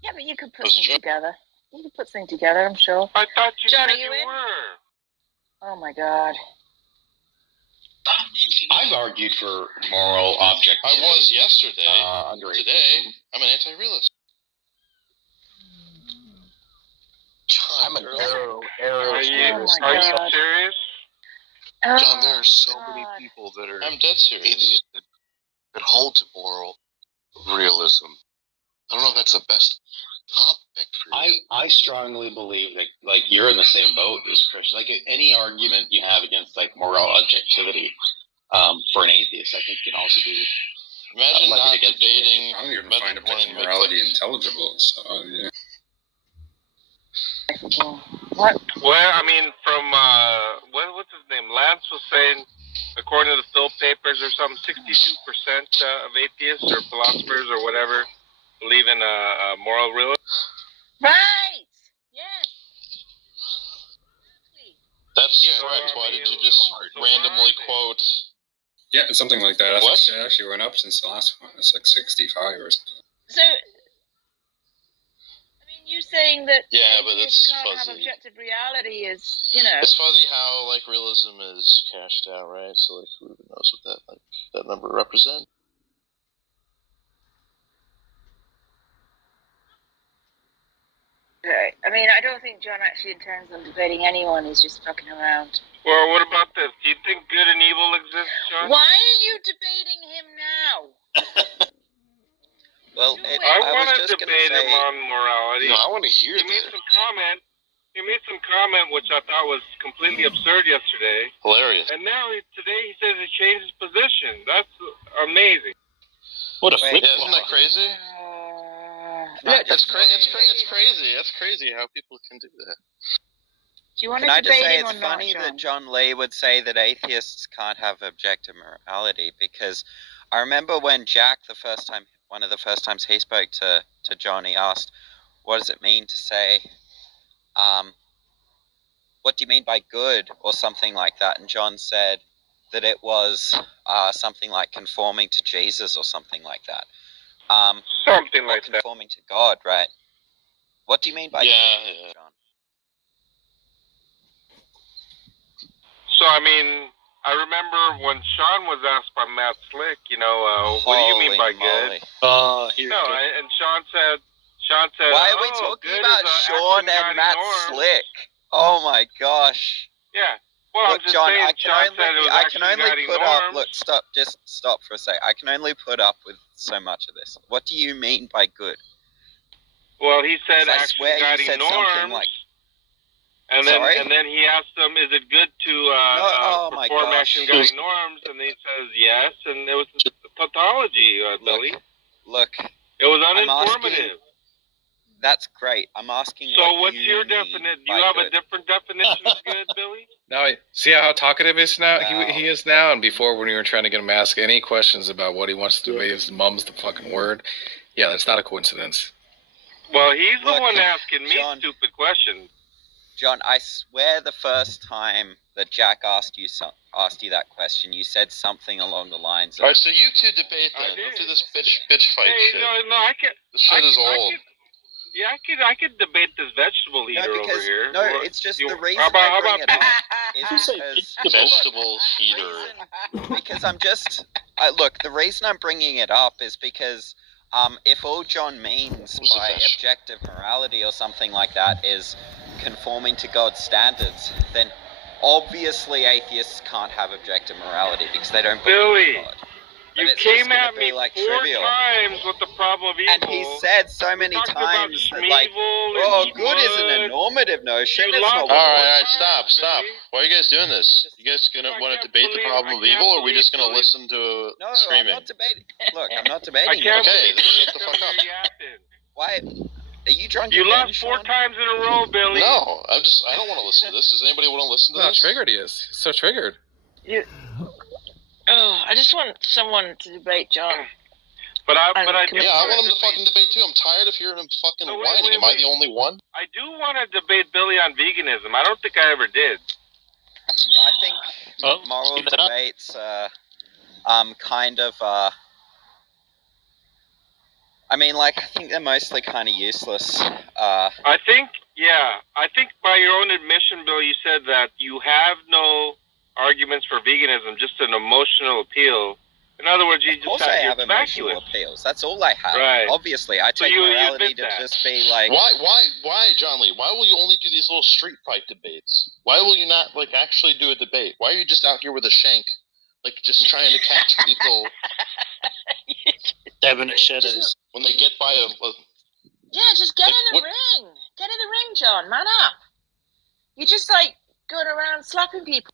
Yeah, but you could put something together. You could put something together, I'm sure. I thought you John, said are you in? were. Oh my God. I've argued for moral objectivity. I was yesterday. Under Today, I'm an anti-realist. I'm an arrow. Are you serious? John, there are so many people that are. I'm dead serious. Atheists that hold to moral realism. I don't know if that's the best topic for you. I strongly believe that, like, you're in the same boat as Christian. Like, any argument you have against, like, moral objectivity for an atheist, I think can also be. Imagine not debating. I don't even find objective morality intelligible. So yeah. What? Well, I mean, from what's his name? Lance was saying, according to the Phil papers or something, 62% of atheists or philosophers or whatever believe in a moral realism. Right. Yes. That's correct. Why did you just randomly quote? Yeah, something like that. I What? think it actually went up since the last one. It's like 65 or something. So, I mean, you saying that Yeah, but atheists it's can't have fuzzy. objective reality is, you know. It's fuzzy how like realism is cashed out, right? So like, who even knows what that number represents? Okay. I mean, I don't think John actually intends on debating anyone. He's just fucking around. Well, what about this? Do you think good and evil exists, Sean? Why are you debating him now? Well, I want to debate him on morality. No, I want to hear He made some comment. He made some comment which I thought was completely absurd yesterday. Hilarious. And now today he says he changed his position. That's amazing. What a flip! Yeah, isn't that crazy? It's crazy. That's crazy how people can do that. Do you want Can to I just debate say him it's or not, funny John? that John Lee would say that atheists can't have objective morality, because I remember when Jack, one of the first times he spoke to John, he asked, what does it mean to say, what do you mean by good, or something like that, and John said that it was something like conforming to Jesus or something like that. Something like that. Conforming to God, right? What do you mean by good, John? So, I mean, I remember when Sean was asked by Matt Slick, what do you mean by good? And Sean said, why are we oh, talking good about is, Sean action and Matt guiding norms. Slick? Oh my gosh. Yeah. Well, I'm Look, just John, saying, I Sean said it was can actually only guiding put up. norms. Look, just stop for a sec. I can only put up with so much of this. What do you mean by good? Well, he said 'Cause I actually swear you guiding said something norms. like- And then, Sorry? and then he asked them, "Is it good to oh my perform gosh. action guiding norms?" And he says yes, and it was tautology, Billy. Look, It was I'm asking- uninformative. That's great. I'm asking. So, what what's you your mean definition? Do by you have good. a different definition of good, Billy? Now, see how talkative he is now? Wow. He is now, and before when we were trying to get him to ask any questions about what he wants to debate, his mum's the fucking word. Yeah, that's not a coincidence. Well, he's the Look, one asking me John- stupid questions. John, I swear the first time that Jack asked you that question, you said something along the lines of. All right, so you two debate then. Let's do this bitch fight Hey, shit. no, I can. This shit is old. I could debate this vegetable eater over here. No, it's just the reason How about, I bring it up is because vegetable heater. because I'm just look. The reason I'm bringing it up is because if all John means by objective morality or something like that is conforming to God's standards, then obviously atheists can't have objective morality because they don't believe in God. But you it's just came gonna at be, me like, 4 trivial. times with the problem of evil. And he said so many talked about times that, like, Schmeevel and good isn't a Schmud. normative notion. You It's lost not All what right, stop. Why are you guys doing this? You guys gonna want to debate the problem of evil, or are we just gonna listen to No, screaming? I'm not debating. Look, I'm not I debating. can't Okay, believe then you shut the fuck up. Why? Are you drunk You again, lost 4 Sean? times in a row, Billy. No, I don't want to listen to this. Does anybody want to listen to How this? triggered he is. He's so triggered. I just want someone to debate John. But I Yeah, I want him to fucking debate too. I'm tired of hearing him fucking whining. Am I the only one? I do want to debate Billy on veganism. I don't think I ever did. I think moral debates kind of I mean, like, I think they're mostly kind of useless. I think by your own admission, Bill, you said that you have no arguments for veganism, just an emotional appeal. In other words, you Of course I have emotional appeals. That's all I have. Right. Obviously, I So take you morality admit to that. just be like... Why, John Lee? Why will you only do these little street fight debates? Why will you not actually do a debate? Why are you just out here with a shank, just trying to catch people? Dabbing at shadows. When they get by Yeah, just get in the ring. Get in the ring, John. Man up. You're just going around slapping people.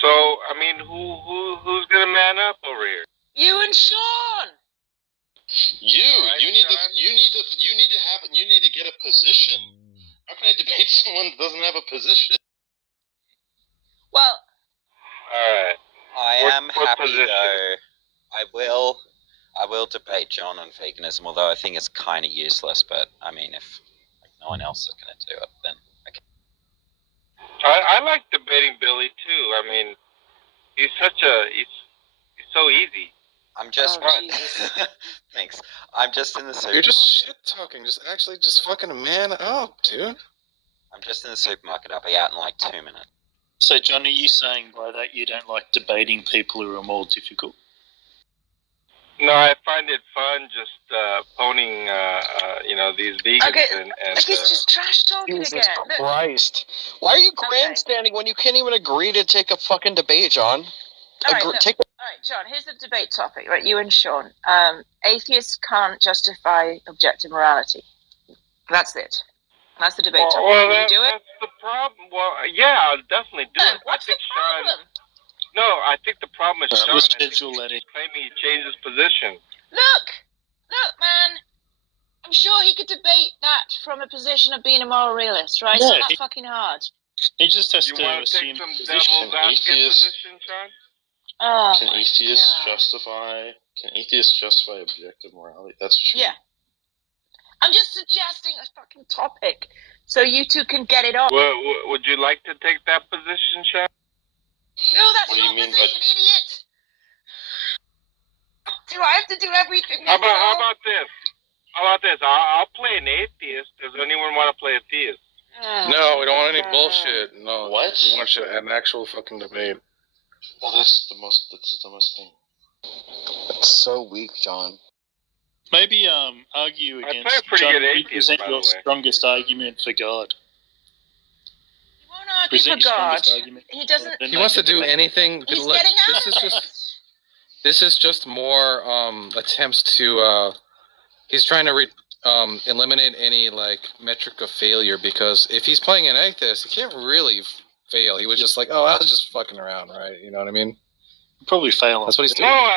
So, I mean, who's gonna man up over here? You and Sean. You need to get a position. How can I debate someone that doesn't have a position? Well, all right. I am what happy position? though. I will debate John on veganism, although I think it's kind of useless. But I mean, if no one else is going to do it, then okay. I like debating Billy too. I mean, he's so easy. I'm just thanks. I'm just in the supermarket. You're just shit talking. Just fucking man up, dude. I'm just in the supermarket. I'll be out in like 2 minutes. So, John, are you saying by that you don't like debating people who are more difficult? No, I find it fun just phoning, these vegans okay, and he's just trash talking Jesus again. Look, Christ. Why are you grandstanding when you can't even agree to take a fucking debate, John? All right, John, here's the debate topic, right? You and Sean. Atheists can't justify objective morality. That's it. That's the debate topic. Well, Will you do it? that's the problem. Well, yeah, I'll definitely do it. What's the problem? No, I think the problem is Sean. We'll I think schedule that in. he's claiming he changed his position. Look, man. I'm sure he could debate that from a position of being a moral realist, right? Yeah, it's not that fucking hard. He just has You to want to assume take some position. devil's advocate position, Sean? Oh, Can atheists justify objective morality? That's true. Yeah. I'm just suggesting a fucking topic so you two can get it on. Would you like to take that position, Sean? No, that's What do your you mean position, idiot. Do I have to do everything How myself? about this? I'll play an atheist. Does anyone want to play a theist? No, we don't want any bullshit. No. What? We want an actual fucking debate. Well, that's the dumbest thing. That's so weak, John. Maybe argue I play against a pretty John. good You atheist, present by the your way. strongest argument for God. He won't argue Present for your God. strongest argument. He doesn't. Then He they wants to can do debate. anything. He's Look, getting out this is of it. just. This is just more attempts to. He's trying to eliminate any like metric of failure, because if he's playing an atheist, he can't really fail. He was just like, oh, I was just fucking around, right? You know what I mean? Probably fail. That's what he's doing. No,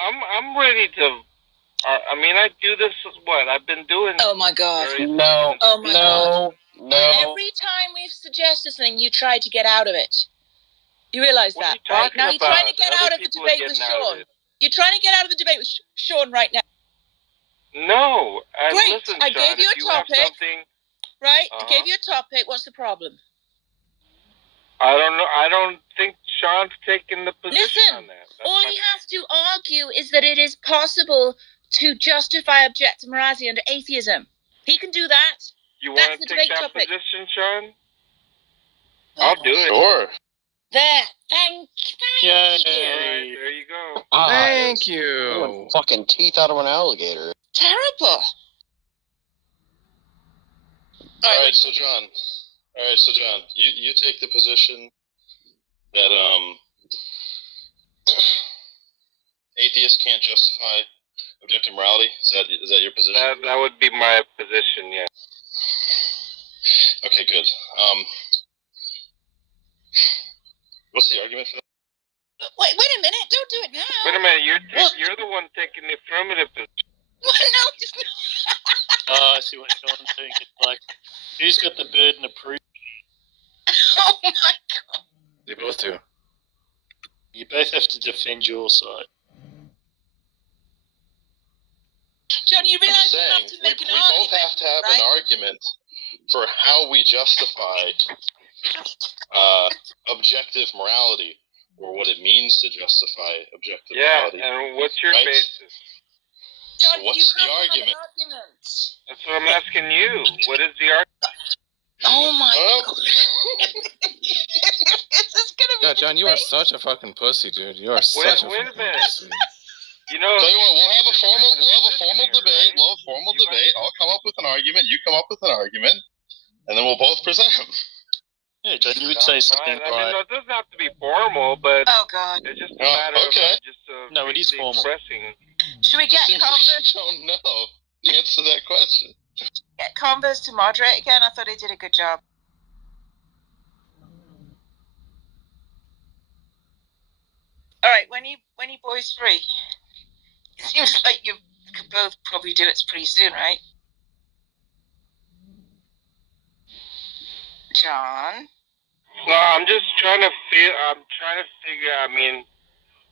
I'm ready to. I mean, I do this as what I've been doing. Oh my God. No. Oh my God. No. Every time we've suggested something, you try to get out of it. You realise What are that, you right? talking Now you're trying to about? get Other out of the people are debate with getting out of Sean. it. You're trying to get out of the debate with Sean right now. No. Great. Listen, I Sean, gave you if a topic. have something, Right? I gave you a topic. What's the problem? I don't know. I don't think Sean's taking the position on that. All he has to argue is that it is possible to justify objective morality under atheism. He can do that. You That's want the to take debate that topic. position, Sean? I'll do it. Sure. There. Thank Yay. All right, there you go. Thank Pulling you. fucking teeth out of an alligator. Terrible. All right, so John. You take the position that atheists can't justify objective morality. Is that your position? That would be my position. Yeah. Okay, good. What's the argument for that? Wait a minute. Don't do it now. Wait a minute. You're the one taking the affirmative position. No, it's not. Oh, I see what Sean's saying. It's like, who's got the burden of proof? Oh my God. They both do. You both have to defend your side. John, you I'm realise just you saying, have to make we an both argument, have to have right? an argument for how we justify objective morality, or what it means to justify objective morality. And what's your right? basis? John, So what's the you have argument? an argument. That's what I'm asking you. What is the argument? Oh my Well, God. This is gonna be God, John, you are such a fucking pussy, dude. You are such a wait a fucking minute. pussy. You know, tell you what, we'll have a formal debate. We'll have a formal debate. I'll come up with an argument. You come up with an argument, and then we'll both present them. Yeah, John, you would say something I mean, like, it doesn't have to be formal, but Oh God. it's just a matter okay. of just No, it is formal. expressing. Should we get Seems like Converse? you don't know the answer to that question. Get Converse to moderate again? I thought he did a good job. All right, when you boys free? It seems like you could both probably do it pretty soon, right? John. No, I'm just trying to figure. I mean,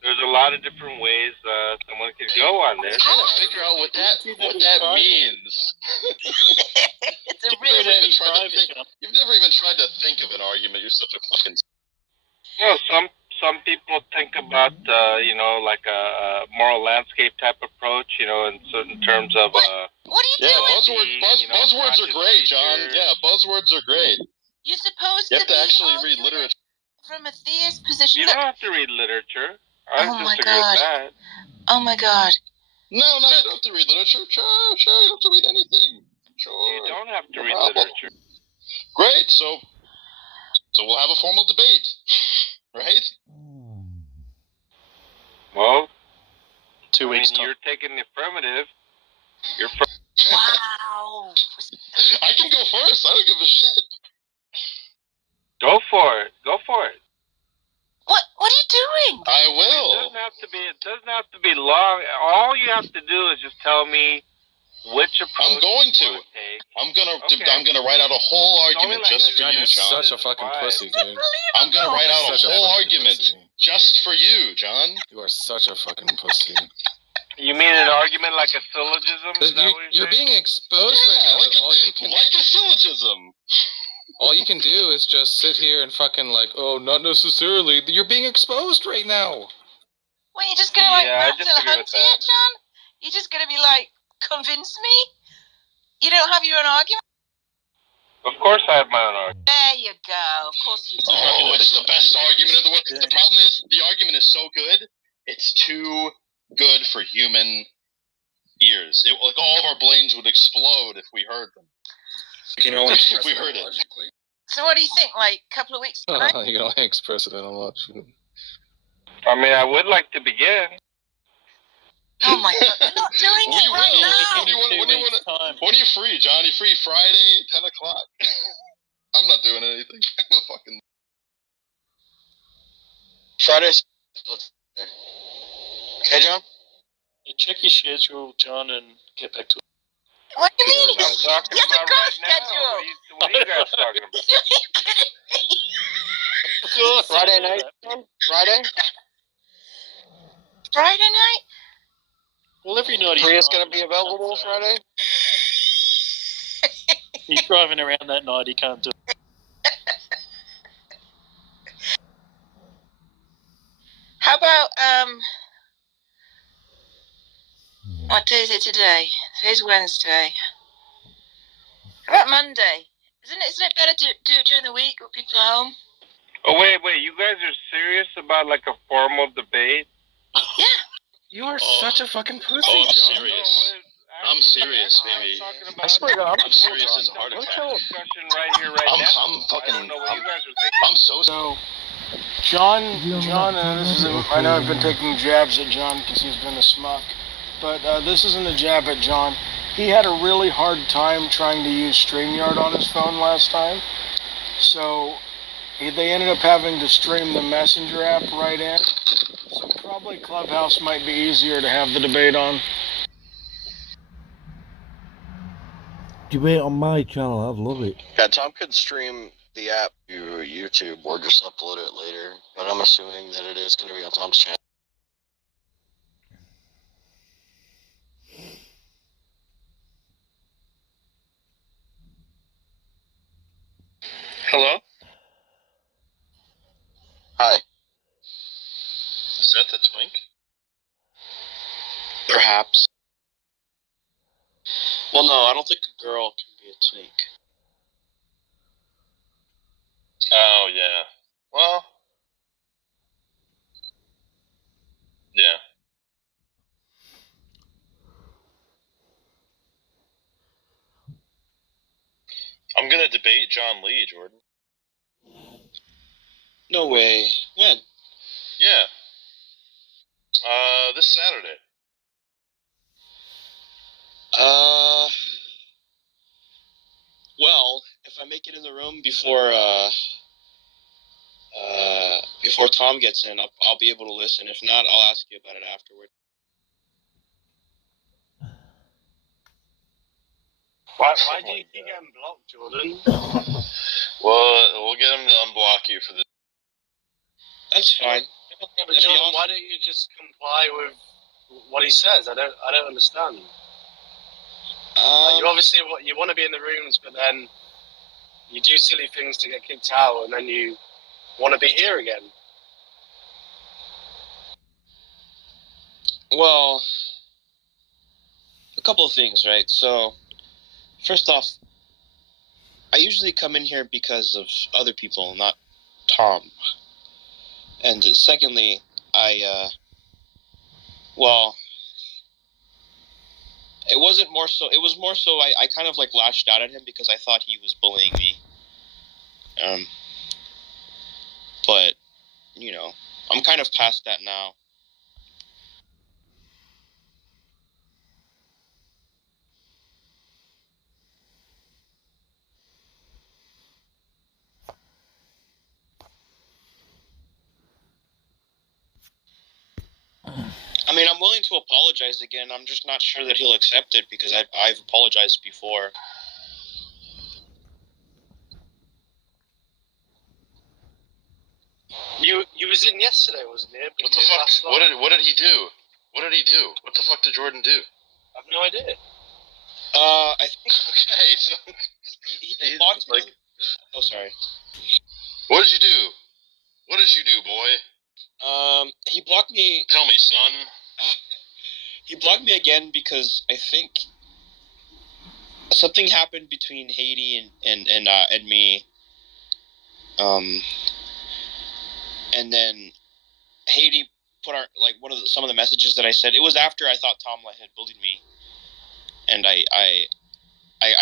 there's a lot of different ways someone could go on this. I'm trying to figure out what that means. It's a really You've never even tried to think of an argument. You're such a fucking. You know, some people think about like a moral landscape type approach. You know, in certain terms of What are you Yeah, doing? buzzwords are great, John. Yeah, buzzwords are great. You're supposed You to have to be actually read arguing literature. from a theist position. You don't have to read literature. I Oh my disagree with God. that. Oh my God. No, you don't have to read literature. Sure, you don't have to read anything. Sure. You don't have to No read problem. literature. Great. So we'll have a formal debate, right? Well, 2 weeks time. You're taking the affirmative. Wow. I can go first. I don't give a shit. Go for it. Go for it. What are you doing? I It will. doesn't have to be long. All you have to do is just tell me which approach I'm going to. you want to take. I'm gonna write out a whole argument like just for John, you, you're John. such a fucking pussy, dude. I'm gonna write out a Such a whole fucking argument pussy. just for you, John. You are such a fucking pussy. You mean an argument like a syllogism? Is that what You're being exposed right now. Like a syllogism. All you can do is just sit here and fucking like, oh, not necessarily. You're being exposed right now. Well, you're just gonna like Yeah, I Matt disagree with Dillahunty it, John? You're just gonna be like, convince me? You don't have your own argument? Of course I have my own argument. There you go. Of course you do. Oh, it's the best argument in the world. The problem is the argument is so good, it's too good for human ears. Like all of our brains would explode if we heard them. You know, if we heard it. So what do you think? Like a couple of weeks time? You can only express it in a lot. I mean, I would like to begin. Oh my God, we're not doing it right now. When are you free, John? You free Friday, 10 o'clock? I'm not doing anything. I'm a fucking... Fridays. Okay, John? You check your schedule, John, and get back to it. What do you mean? I'm talking He has a about golf right now. schedule. What are you guys talking about? Friday night, John? Friday? Friday night? Well, every night Priya's going to be available Friday? He's driving around that night, he can't do it. How about, what day is it today? Today's Wednesday. How about Monday? Isn't it better to do it during the week when people are home? Oh, wait. You guys are serious about, like, a formal debate? Yeah. You are such a fucking pussy, Oh, I'm John. serious. I'm serious, baby. I swear to God, I'm serious as a heart attack. Discussion right here, right now. I'm fucking... I don't know what you guys are thinking. I'm so... John, I know I've been taking jabs at John because he's been a schmuck, but this isn't a jab at John. He had a really hard time trying to use StreamYard on his phone last time, so they ended up having to stream the Messenger app right in. So probably Clubhouse might be easier to have the debate on. Debate on my channel, I'd love it. Yeah, Tom could stream the app to YouTube or just upload it later, but I'm assuming that it is going to be on Tom's channel. Hello? Hi. Is that the twink? Perhaps. Well, no, I don't think a girl can be a twink. Oh, yeah. Well... Yeah. I'm gonna debate John Lee, Jordan. No way. When? Yeah. This Saturday. Well, if I make it in the room before Tom gets in, I'll be able to listen. If not, I'll ask you about it afterward. Why do you keep getting blocked, Jordan? Well, we'll get him to unblock you for this. That's fine. But Jordan, why don't you just comply with what he says? I don't understand. You obviously you want to be in the rooms, but then you do silly things to get kicked out, and then you want to be here again. Well, a couple of things, right? So, first off, I usually come in here because of other people, not Tom. And secondly, it wasn't more so, it was more so I kind of like lashed out at him because I thought he was bullying me. But, you know, I'm kind of past that now. I mean, I'm willing to apologize again. I'm just not sure that he'll accept it because I've apologized before. You was in yesterday, wasn't you? What the fuck? What did he do? What did he do? What the fuck did Jordan do? I have no idea. I think. Okay, so he blocked me. Oh, sorry. What did you do? What did you do, boy? He blocked me. Tell me, son. He blocked me again because I think something happened between Haiti and me. And then Haiti put some of the messages that I said. It was after I thought Tom had bullied me, and I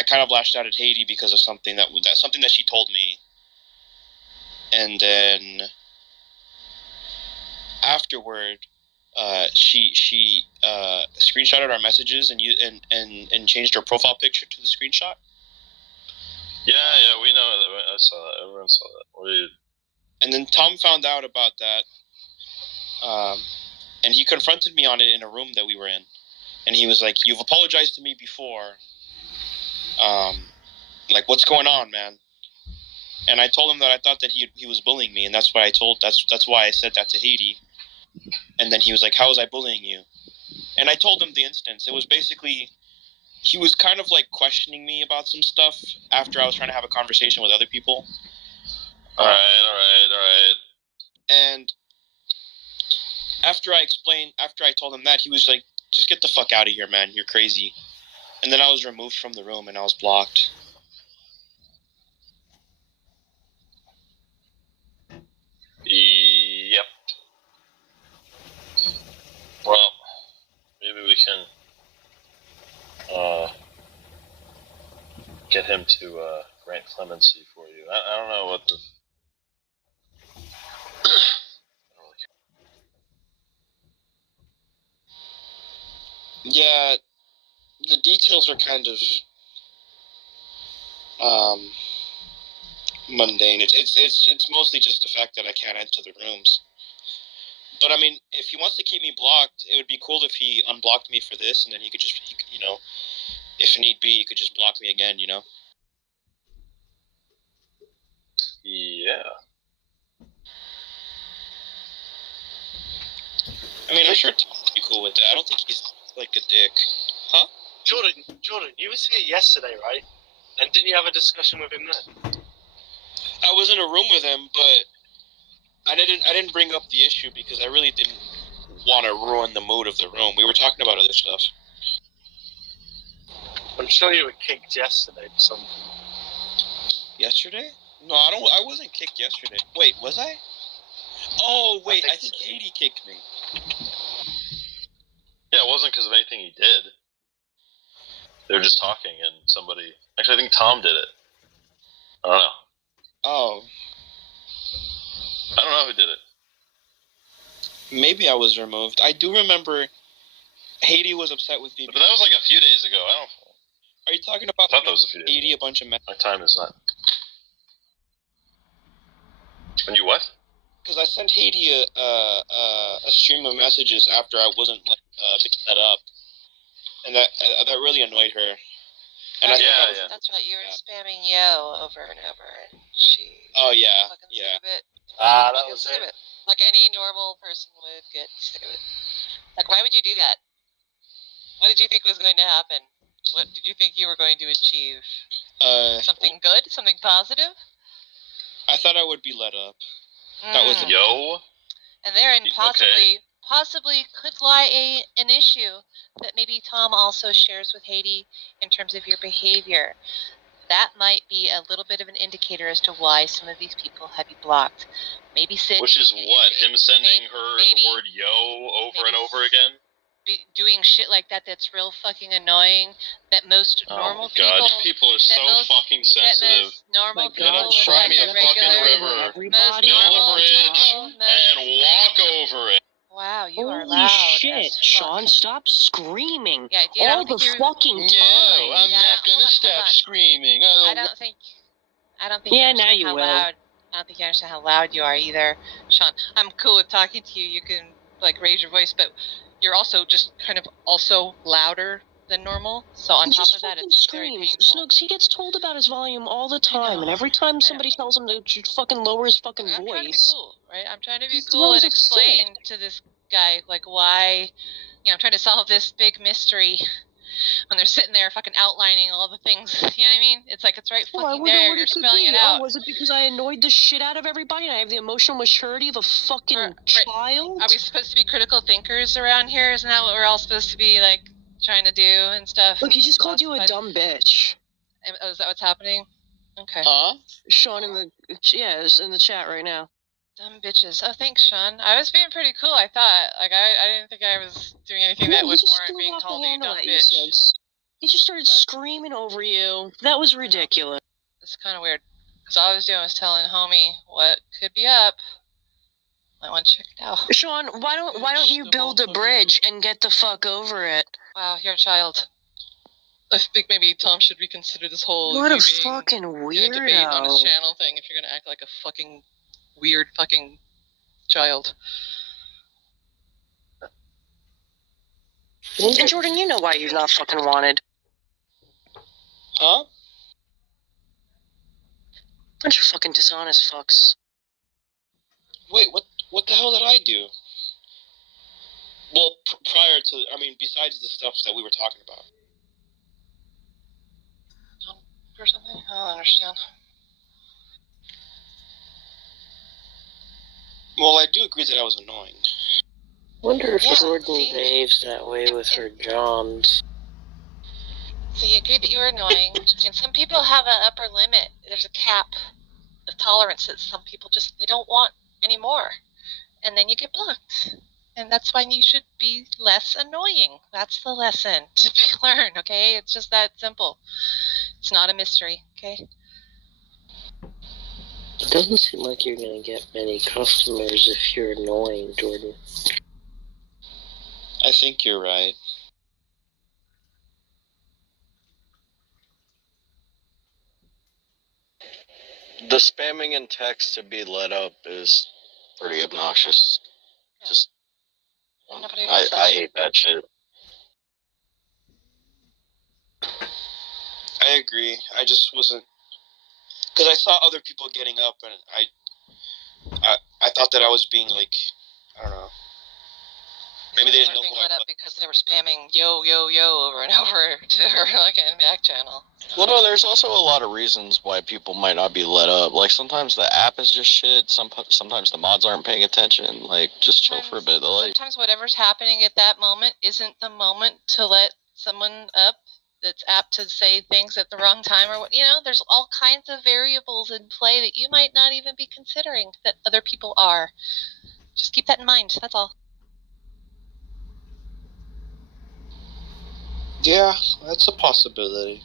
kind of lashed out at Haiti because of something that she told me, and then afterward, she screenshotted our messages and changed her profile picture to the screenshot. Yeah, we know that. I saw that. Everyone saw that. And then Tom found out about that, and he confronted me on it in a room that we were in. And he was like, "You've apologized to me before. Like, what's going on, man?" And I told him that I thought that he was bullying me, and that's why I said that to Haiti. And then he was like, "How was I bullying you?" And I told him the instance. It was basically, he was kind of like questioning me about some stuff after I was trying to have a conversation with other people. All right. And after I told him that, he was like, "Just get the fuck out of here, man. You're crazy." And then I was removed from the room and I was blocked. Yep. Well, maybe we can get him to grant clemency for you. I don't know what the... Yeah, the details are kind of mundane. It's mostly just the fact that I can't enter the rooms. But I mean, if he wants to keep me blocked, it would be cool if he unblocked me for this, and then he could just, if need be, he could just block me again, Yeah. I mean, I'm sure Tom would be cool with that. I don't think he's like a dick. Huh? Jordan, you was here yesterday, right? And didn't you have a discussion with him then? I was in a room with him, but I didn't bring up the issue because I really didn't want to ruin the mood of the room. We were talking about other stuff. I'm sure you were kicked yesterday for something. Yesterday? No, I wasn't kicked yesterday. Wait, was I? Oh, wait, I think Haiti kicked me. Yeah, it wasn't because of anything he did. They were just talking, and somebody... Actually, I think Tom did it. I don't know. Oh. I don't know who did it. Maybe I was removed. I do remember Haiti was upset with me. But that was like a few days ago. Are you talking about I thought that was a few days Haiti ago. a bunch of men? My time is not... When you what? Because I sent Haiti a stream of messages after I wasn't picking that up, and that really annoyed her. And That's right. You were spamming Yo over and over, and she. Oh yeah. Fucking sick of it. That was sick it. of it. Like any normal person would get sick of it. Like, why would you do that? What did you think was going to happen? What did you think you were going to achieve? Something good? Something positive? I thought I would be let up. That was Yo. And therein possibly could lie an issue that maybe Tom also shares with Haiti in terms of your behavior. That might be a little bit of an indicator as to why some of these people have you blocked. Maybe Sid... Which is what? Him sending her the word yo over and over again? Doing shit like that that's real fucking annoying, that most normal people... Oh my god, people are so fucking sensitive. Normal people... Try me a fucking river, build a bridge, and walk over it. Wow, you are Holy loud. shit, Sean, stop screaming Yeah, all the fucking time. No, I'm not gonna stop screaming. I don't think Yeah, you now understand you how will. loud. I don't think you understand how loud you are either, Sean. I'm cool with talking to you. You can like raise your voice, but you're also just kind of also louder than normal. So on top of that, it's very painful. Snooks, he gets told about his volume all the time, and every time somebody tells him to fucking lower his fucking voice. I'm trying to be cool, right? I'm trying to be cool and explain to this guy like why. I'm trying to solve this big mystery. When they're sitting there fucking outlining all the things, you know what I mean? It's like it's right fucking there. You're spelling it out. Was it because I annoyed the shit out of everybody and I have the emotional maturity of a fucking child? Are we supposed to be critical thinkers around here? Isn't that what we're all supposed to be like trying to do and stuff? Look, he just called you a dumb bitch. Oh, is that what's happening? Okay. Huh? Sean is in the chat right now. Dumb bitches. Oh, thanks, Sean. I was being pretty cool, I thought. Like, I didn't think I was doing anything that would warrant being called a dumb bitch. He just started screaming over you. That was ridiculous. It's kind of weird. Because all I was doing was telling homie what could be up. I want to check it out. Sean, why don't you build a bridge and get the fuck over it? Wow, you're a child. I think maybe Tom should reconsider this whole What you a being fucking in a debate on his weirdo. channel thing if you're gonna act like a fucking weird fucking child. And Jordan, you know why you're not fucking wanted. Huh? Bunch of fucking dishonest fucks. Wait, what the hell did I do? Well, prior to, besides the stuff that we were talking about. Or something? I don't understand. Well, I do agree that I was annoying. Wonder if Yeah, Jordan see? behaves that way with her Johns. So you agree that you were annoying, and some people have an upper limit. There's a cap of tolerance that some people just, they don't want anymore. And then you get blocked. And that's when you should be less annoying. That's the lesson to be learned, okay? It's just that simple. It's not a mystery, okay? It doesn't seem like you're gonna get many customers if you're annoying, Jordan. I think you're right. The spamming in text to be let up is pretty obnoxious. Just, I hate that shit. I agree. I just wasn't, because I saw other people getting up, and I thought that I was being like, I don't know. Maybe they didn't know being who I lit up because they were spamming yo yo yo over and over to her like an back channel. Well, no, there's also a lot of reasons why people might not be let up. Like, sometimes the app is just shit. Sometimes the mods aren't paying attention. Like, just chill for a bit. Like, Sometimes whatever's happening at that moment isn't the moment to let someone up that's apt to say things at the wrong time, or there's all kinds of variables in play that you might not even be considering that other people are. Just keep that in mind. That's all. Yeah, that's a possibility.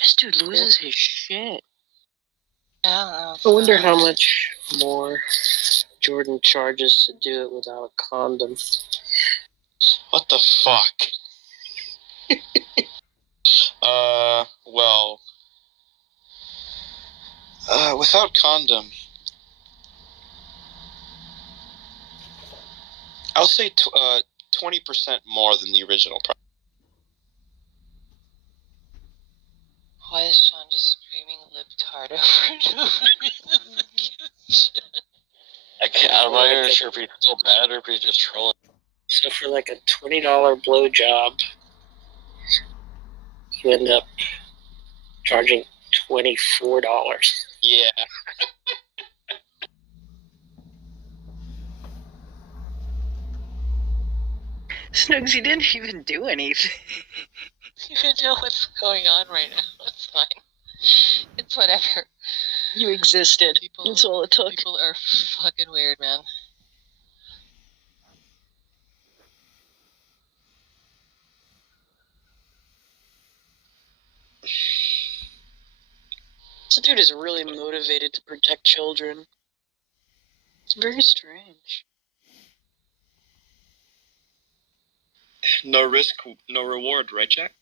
This dude loses his shit. Yeah. I wonder how much more Jordan charges to do it without a condom. What the fuck? Well, without condom, I'll say 20% more than the original price. Why is Sean just screaming libtard over and over? I can't. I'm not even sure if he's still bad or if he's just trolling. So for like a $20 blowjob, you end up charging $24. Yeah. Snuggs, you didn't even do anything. You don't know what's going on right now. It's fine. It's whatever. You existed. That's all it took. People are fucking weird, man. This dude is really motivated to protect children. It's very strange. No risk, no reward, right, Jack?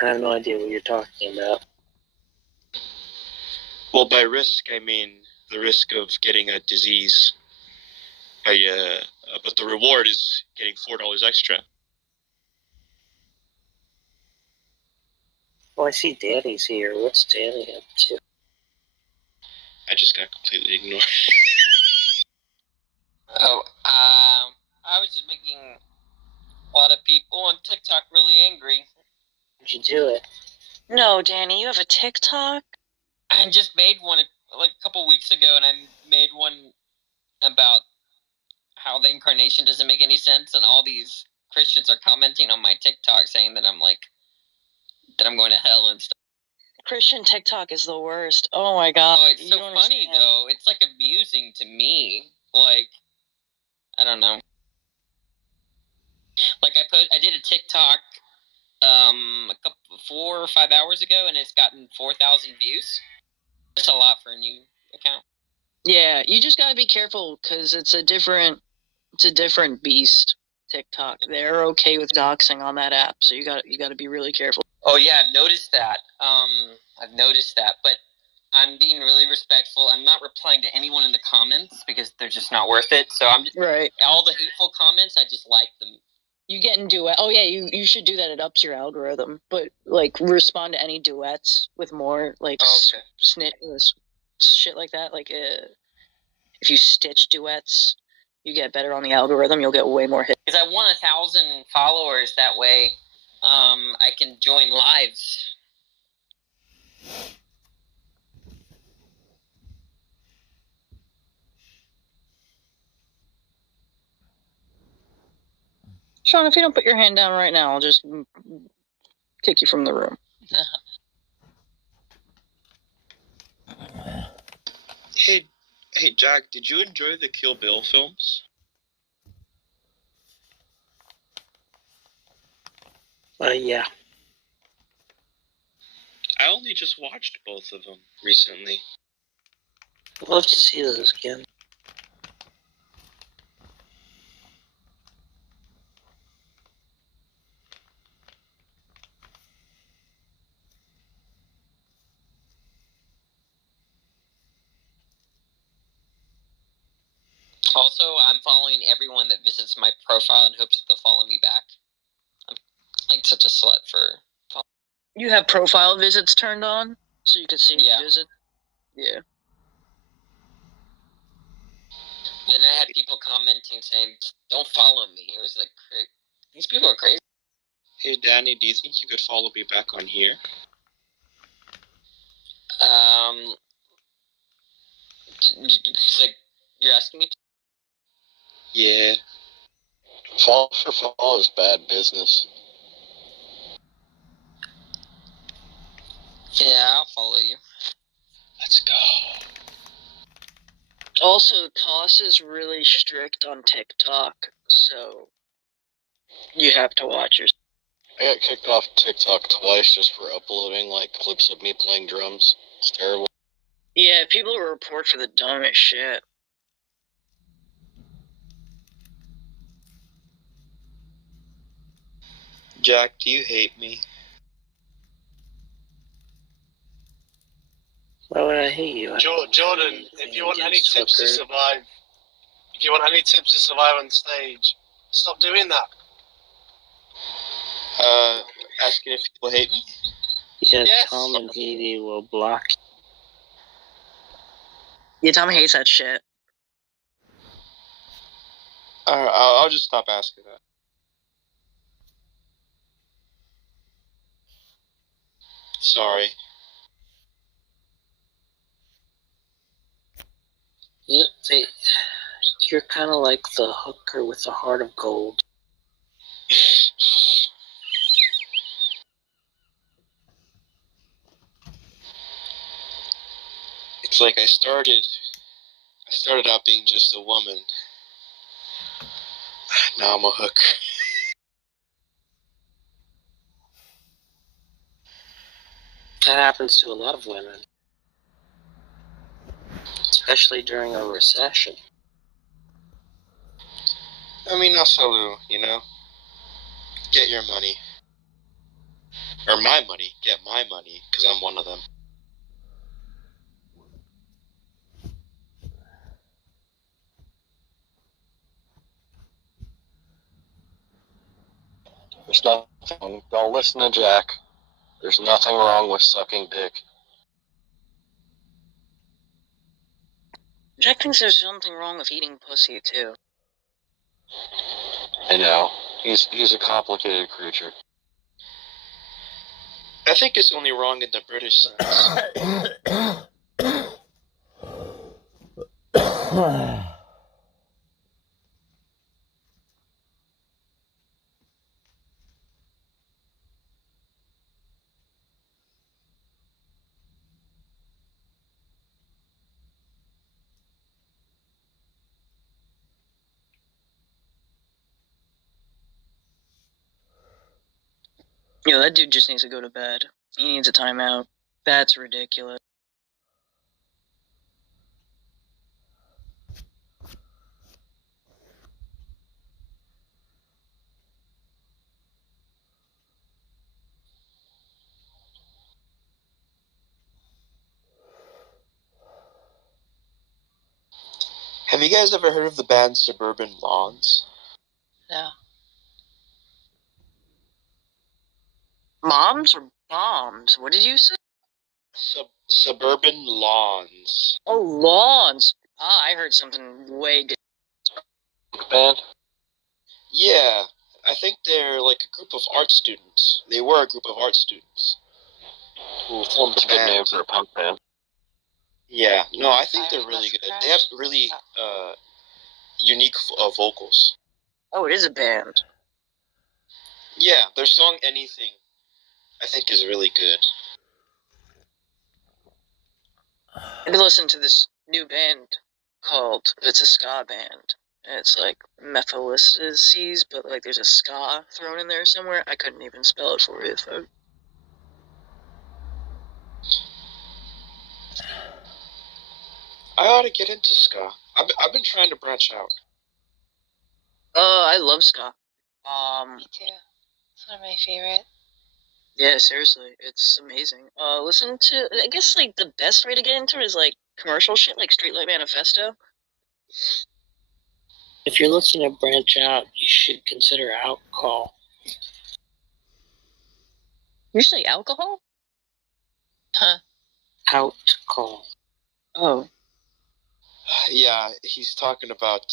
I have no idea what you're talking about. Well, by risk, I mean the risk of getting a disease. But the reward is getting $4 extra. Oh, I see Danny's here. What's Danny up to? I just got completely ignored. Oh, I was just making a lot of people on TikTok really angry. Did you do it? No, Danny, you have a TikTok? I just made one like a couple weeks ago, and I made one about how the incarnation doesn't make any sense, and all these Christians are commenting on my TikTok saying that I'm like that I'm going to hell and stuff. Christian TikTok is the worst. Oh my god. Oh, it's so funny though. It's like amusing to me. Like, I don't know. Like I did a TikTok a couple 4 or 5 hours ago, and it's gotten 4,000 views. That's a lot for a new account. Yeah, you just gotta be careful because it's a different beast. TikTok, they're okay with doxing on that app, so you got to be really careful. Oh yeah, I've noticed that. But I'm being really respectful. I'm not replying to anyone in the comments because they're just not worth it. So I'm just, right. All the hateful comments, I just like them. You get in duet. Oh yeah, you should do that. It ups your algorithm. But like, respond to any duets with more like snitch shit like that. Like if you stitch duets, you get better on the algorithm. You'll get way more hits. Because I want 1,000 followers that way. I can join lives. Sean, if you don't put your hand down right now, I'll just kick you from the room. Hey, Jack, did you enjoy the Kill Bill films? Yeah. I only just watched both of them recently. I'd love to see those again. Also, I'm following everyone that visits my profile in hopes that they'll follow me back. I'm like such a slut for following. You have profile visits turned on, so you can see who visit. Yeah. Then I had people commenting saying, "Don't follow me." It was like, these people are crazy. Hey, Danny, do you think you could follow me back on here? Like, you're asking me to? Yeah. Fall for fall is bad business. Yeah, I'll follow you. Let's go. Also, Toss is really strict on TikTok, so you have to watch your. I got kicked off TikTok twice just for uploading like clips of me playing drums. It's terrible. Yeah, people report for the dumbest shit. Jack, do you hate me? Why would I hate you? Jordan, if you want any tips to survive, on stage, stop doing that. Asking if people hate me? Yeah, yes. Tom and Haiti will block. Yeah, Tom hates that shit. I'll just stop asking that. Sorry. You know, you're kind of like the hooker with a heart of gold. It's like I started out being just a woman. Now I'm a hooker. That happens to a lot of women. Especially during a recession. I mean, not Salu, you know? Get your money. Or my money. Get my money, because I'm one of them. There's nothing. Don't listen to Jack. There's nothing wrong with sucking dick. Jack thinks there's something wrong with eating pussy, too. I know. He's a complicated creature. I think it's only wrong in the British sense. Yo, that dude just needs to go to bed. He needs a timeout. That's ridiculous. Have you guys ever heard of the band Suburban Lawns? No. Moms or bombs? What did you say? Suburban Lawns. Oh, lawns. Ah, I heard something way good. Band? Yeah, I think they're like a group of art students. They were a group of art students who formed a band. Name for a punk band. Yeah, no, I think they're really good. They have really unique vocals. Oh, it is a band. Yeah, their song Anything, I think, is really good. I've been listening to this new band called, it's a ska band. And it's like Mephilistes, but like there's a ska thrown in there somewhere. I couldn't even spell it for you. I ought to get into ska. I've been trying to branch out. I love ska. Me too. It's one of my favorite. Yeah, seriously, it's amazing. Listen to, I guess like the best way to get into it is like commercial shit, like Streetlight Manifesto. If you're looking to branch out, you should consider alcohol. You say alcohol? Huh. Alcohol. Oh. Yeah, he's talking about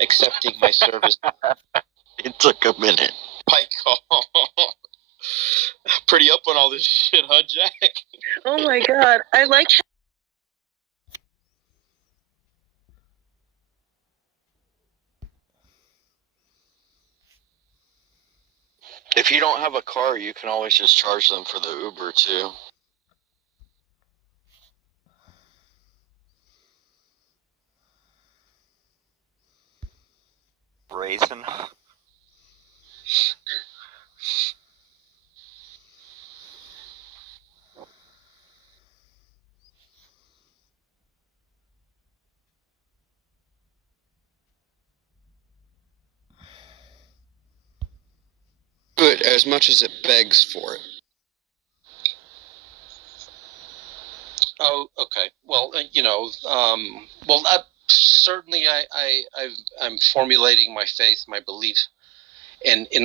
accepting my service. It took a minute. Pike call. Pretty up on all this shit, huh, Jack? Oh my god, I like how If you don't have a car, you can always just charge them for the Uber too. Raisin. Good as much as it begs for it. Oh, okay. Well, certainly I'm formulating my faith, my belief, and in